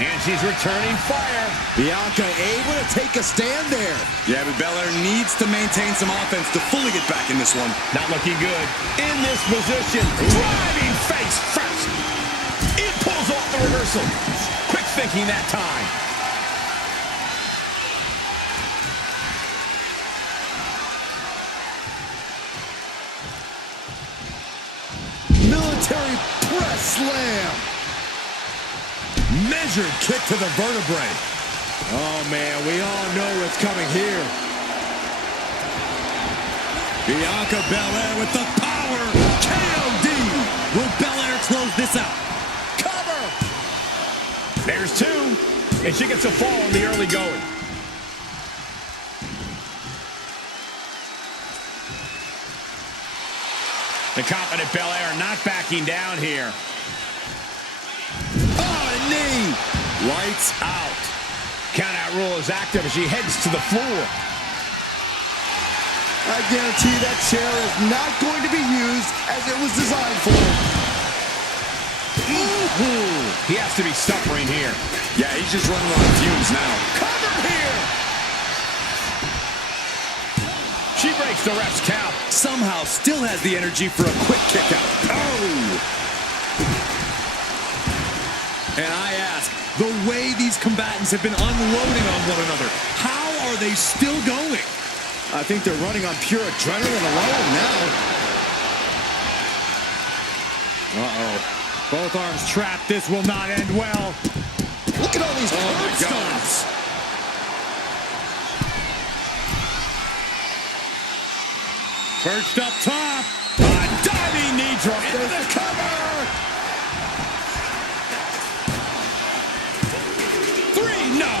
And she's returning fire. Bianca able to take a stand there. Yeah, but Belair needs to maintain some offense to fully get back in this one. Not looking good. In this position, driving face first. It pulls off the reversal. Quick thinking that time. Military press slam. Measured kick to the vertebrae. Oh, man, we all know what's coming here. Bianca Belair with the power. KOD. Will Belair close this out? Cover. There's 2. And she gets a fall in the early going. The confident Belair not backing down here. Oh, knee. Lights out. Countout rule is active as she heads to the floor. I guarantee that chair is not going to be used as it was designed for. He has to be suffering here. Yeah, he's just running on fumes now. Cover here. She breaks the ref's count. Somehow still has the energy for a quick kick out. Oh! And I ask, the way these combatants have been unloading on one another, how are they still going? I think they're running on pure adrenaline alone now. Uh-oh. Both arms trapped. This will not end well. Look at all these stones. Perched up top. A diving knee drop. Into the cover. 3, no.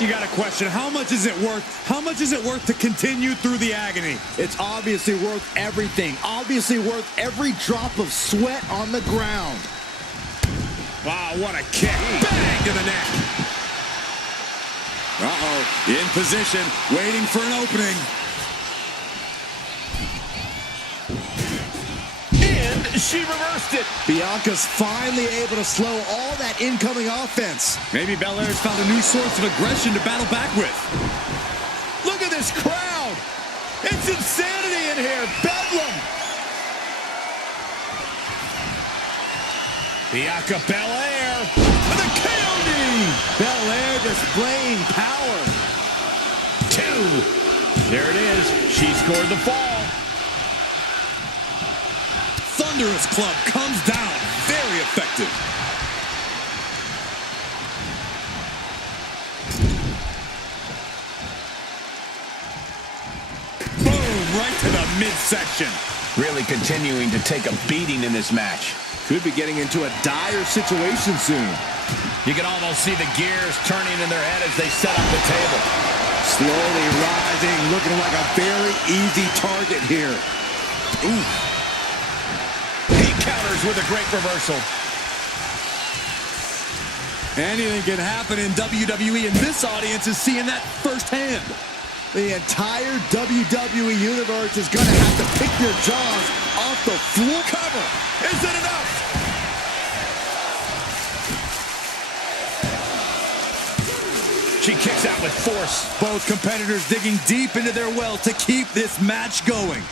You got to question, how much is it worth? How much is it worth to continue through the agony? It's obviously worth everything. Obviously worth every drop of sweat on the ground. Wow, what a kick. Bang to the neck. Uh-oh. In position, waiting for an opening. And she reversed it. Bianca's finally able to slow all that incoming offense. Maybe Belair's found a new source of aggression to battle back with. Look at this crowd. It's insanity in here. Bedlam. Bianca Belair with a KOD. Belair displaying power. 2. There it is. She scored the fall. Thunderous club comes down. Very effective. Boom, right to the midsection. Really continuing to take a beating in this match. Could be getting into a dire situation soon. You can almost see the gears turning in their head as they set up the table. Slowly rising, looking like a very easy target here. Ooh. He counters with a great reversal. Anything can happen in WWE, and this audience is seeing that firsthand. The entire WWE Universe is going to have to pick their jaws off the floor. Cover. Is it enough? She kicks out with force. Both competitors digging deep into their well to keep this match going.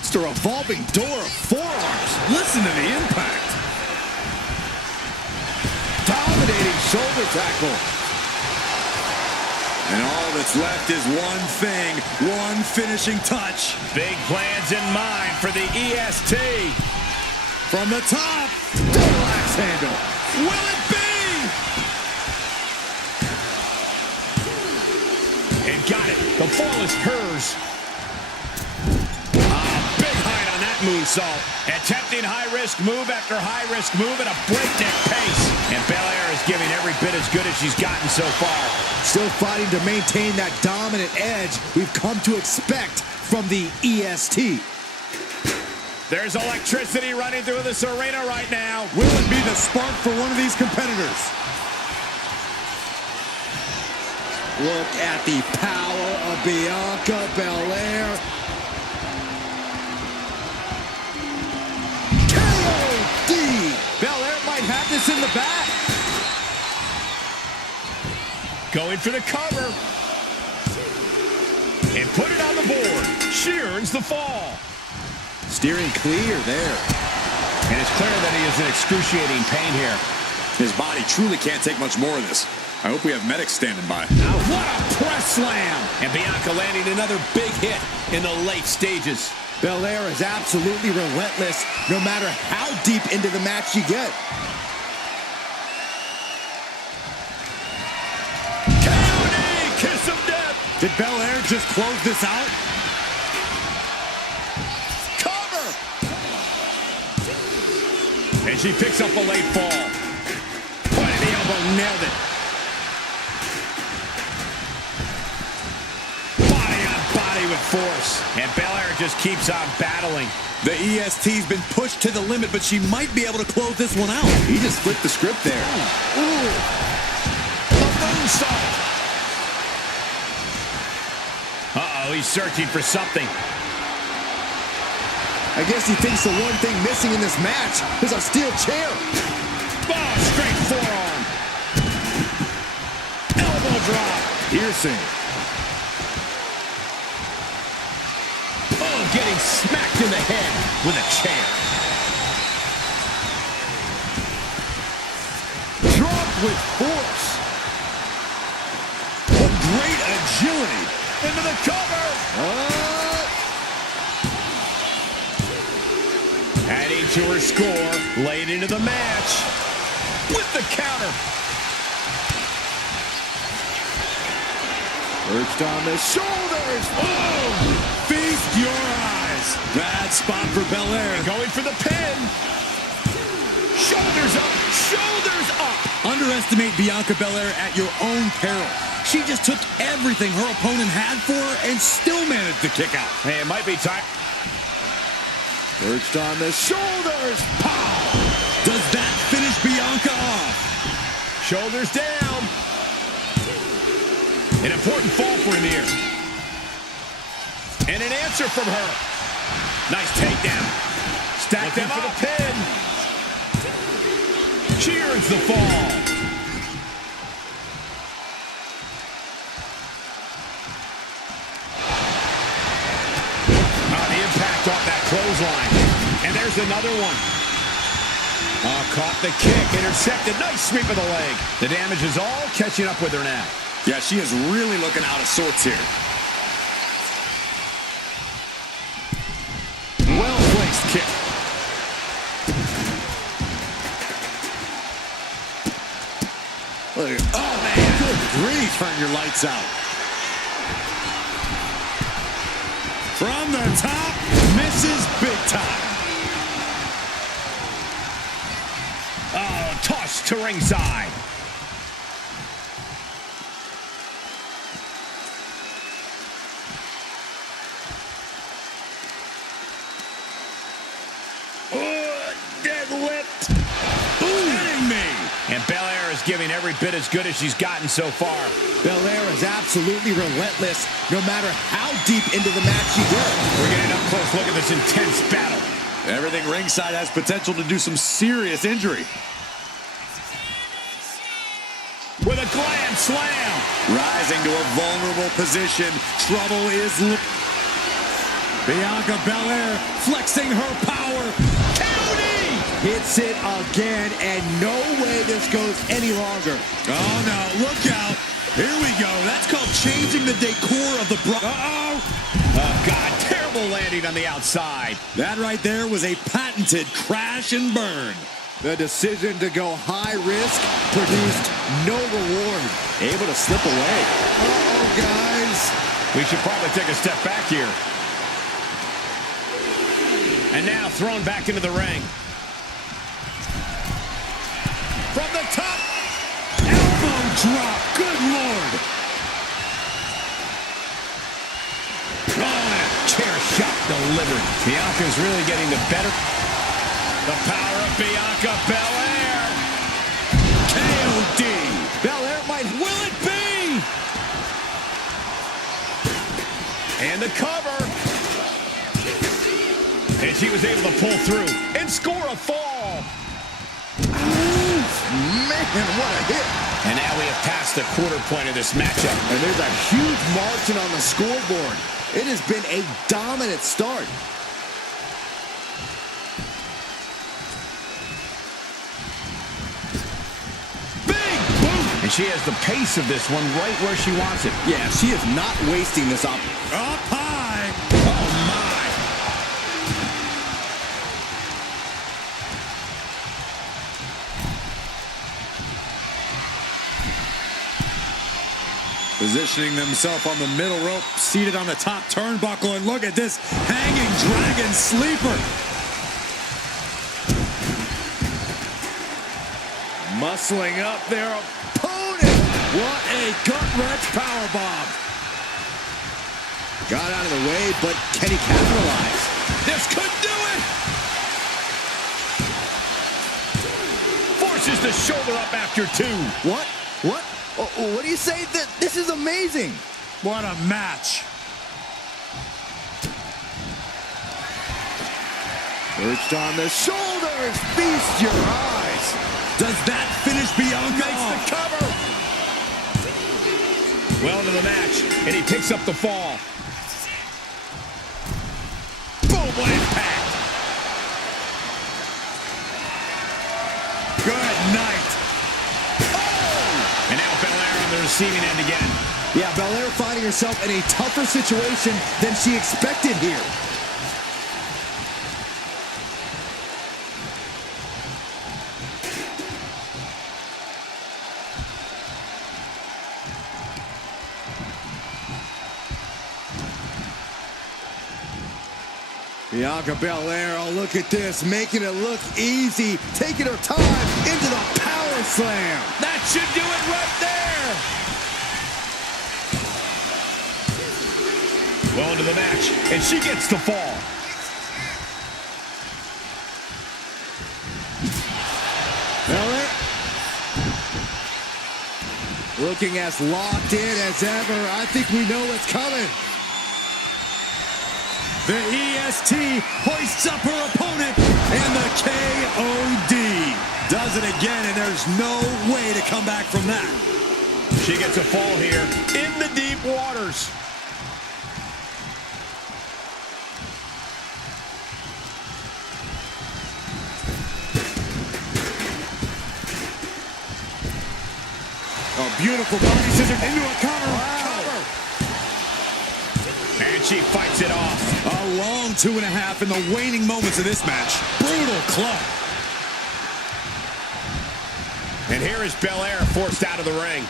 It's a revolving door of forearms. Listen to the impact. Dominating shoulder tackle. And all that's left is one thing, one finishing touch. Big plans in mind for the EST. From the top, double axe handle. Will it be? And got it. The fall is hers. Big height on that moonsault. Attempting high-risk move after high-risk move at a breakneck pace. And Belair is giving every bit as good as she's gotten so far. Still fighting to maintain that dominant edge we've come to expect from the EST. There's electricity running through this arena right now. Will it be the spark for one of these competitors? Look at the power of Bianca Belair. KOD! Belair might have this in the back. Going for the cover. And put it on the board. She earns the fall. Steering clear there. And it's clear that he is in excruciating pain here. His body truly can't take much more of this. I hope we have medics standing by. Now, what a press slam! And Bianca landing another big hit in the late stages. Belair is absolutely relentless no matter how deep into the match you get. KOD, kiss of death! Did Belair just close this out? Cover! And she picks up a late fall. Point of the elbow, nailed it. With force, and Belair just keeps on battling. The EST's been pushed to the limit, but she might be able to close this one out. He just flipped the script there. Ooh. The moonsault. Uh-oh, he's searching for something. I guess he thinks the one thing missing in this match is a steel chair. Oh, straight forearm. Elbow drop. Piercing. Oh, getting smacked in the head with a chair. Drop with force. A great agility. Into the cover. Adding to her score. Late into the match. With the counter. Perched on the shoulders. Oh! Feast your eyes. Bad spot for Belair. Going for the pin. Shoulders up. Shoulders up. Underestimate Bianca Belair at your own peril. She just took everything her opponent had for her and still managed to kick out. Hey, it might be time. Perched on the shoulders. Pow! Does that finish Bianca off? Shoulders down. An important fall for him here. And an answer from her. Nice takedown. Stack them for the pin. She earns the fall. The impact off that clothesline. And there's another one. Caught the kick. Intercepted. Nice sweep of the leg. The damage is all catching up with her now. Yeah, she is really looking out of sorts here. Well-placed kick. Oh, man. Good grief. Turn your lights out. From the top, misses big time. Oh, tossed to ringside. Deadlift. Kidding me. And Belair is giving every bit as good as she's gotten so far. Belair is absolutely relentless, no matter how deep into the match she gets. We're getting an up-close look at this intense battle. Everything ringside has potential to do some serious injury. With a glam slam. Rising to a vulnerable position. Trouble is... Bianca Belair flexing her power. County! Hits it again, and no way this goes any longer. Oh, no. Look out. Here we go. That's called changing the decor of the... Uh-oh. Oh, God. Terrible landing on the outside. That right there was a patented crash and burn. The decision to go high risk produced no reward. Able to slip away. Uh-oh, guys. We should probably take a step back here. And now thrown back into the ring. From the top. Elbow drop. Good Lord. Oh, chair shot delivered. Bianca's really getting the better. The power of Bianca Belair. KOD. Belair might... Will it be? And the cover. And she was able to pull through and score a fall. Man, what a hit. And now we have passed the quarter point of this matchup. And there's a huge margin on the scoreboard. It has been a dominant start. Big boot. And she has the pace of this one right where she wants it. Yeah, she is not wasting this up. Up high. Oh, my. Positioning themselves on the middle rope, seated on the top turnbuckle, and look at this hanging dragon sleeper. Muscling up their opponent. What a gut-wrench powerbomb. Got out of the way, but can he capitalize? This could do it. Forces the shoulder up after two. What? What? Oh, what do you say? This is amazing. What a match. Perched on the shoulders. Feast your eyes. Does that finish Bianca? Makes the cover. Well into the match, and he picks up the fall. Boom, what impact. Good night. And now Belair on the receiving end again. Yeah, Belair finding herself in a tougher situation than she expected here. Bianca Belair, oh, look at this, making it look easy, taking her time into the power slam. That should do it right there. Well into the match, and she gets the fall. Belair looking as locked in as ever. I think we know what's coming. The EST hoists up her opponent, and the KOD does it again, and there's no way to come back from that. She gets a fall here in the deep waters. A beautiful body scissor into a cover. Wow. And she fights it off. A long 2.5 in the waning moments of this match. Brutal club. And here is Belair forced out of the ring.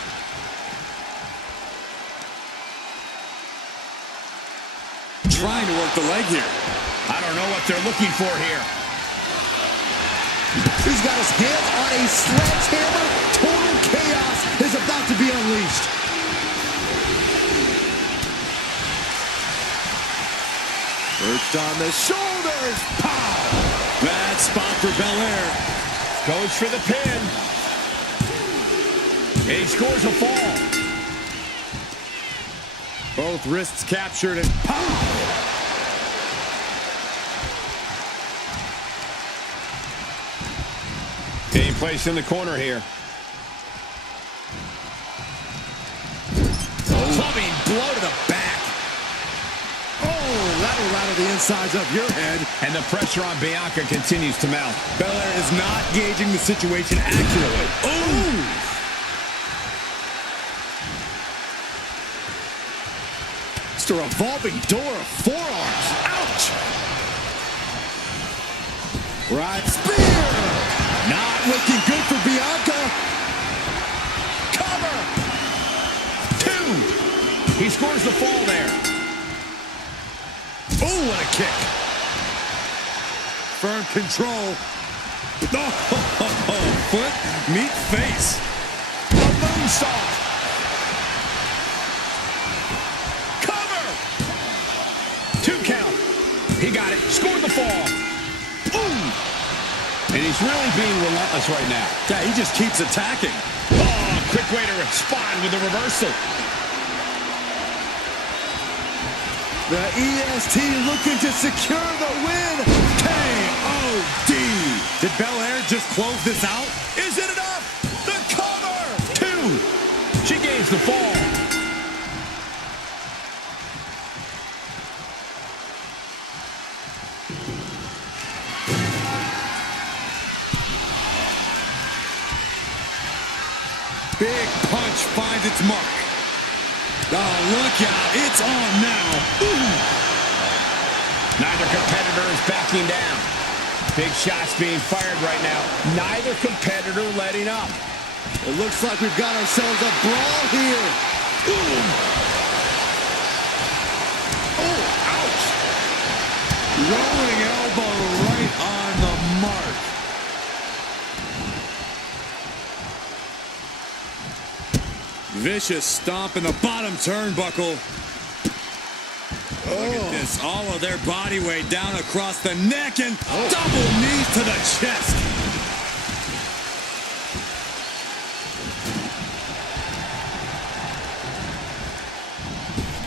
Trying to work the leg here. I don't know what they're looking for here. He's got his hands on a sledgehammer. Total chaos is about to be unleashed. Perched on the shoulders. Pow! Bad spot for Belair. Goes for the pin. And he scores a fall. Both wrists captured and pow! Being placed in the corner here. Clubbing blow to the back. Oh, that'll rattle the insides of your head. And the pressure on Bianca continues to mount. Belair is not gauging the situation accurately. Ooh! Just a revolving door of forearms. Ouch! Right spear! Not looking good for Bianca. Cover! 2. He scores the fall there. Oh, what a kick. Firm control. Oh, foot, meet face. A moonsault. Cover! 2 count. He got it. Scored the fall. Ooh! And he's really being relentless right now. Yeah, he just keeps attacking. Oh, quick way to respond with a reversal. The EST looking to secure the win. K.O.D. Did Belair just close this out? Is it enough? The cover! 2. She gains the fall. Big punch finds its mark. Oh, look out. It's on now. Ooh. Neither competitor is backing down. Big shots being fired right now. Neither competitor letting up. It looks like we've got ourselves a brawl here. Ooh. Oh, ouch. Rolling elbow right on the mark. Vicious stomp in the bottom turnbuckle. Look at this. All of their body weight down across the neck and double knees to the chest.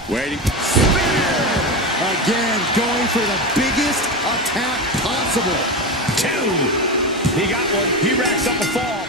Waiting. Spear! Again, going for the biggest attack possible. 2. He got one. He racks up a fall.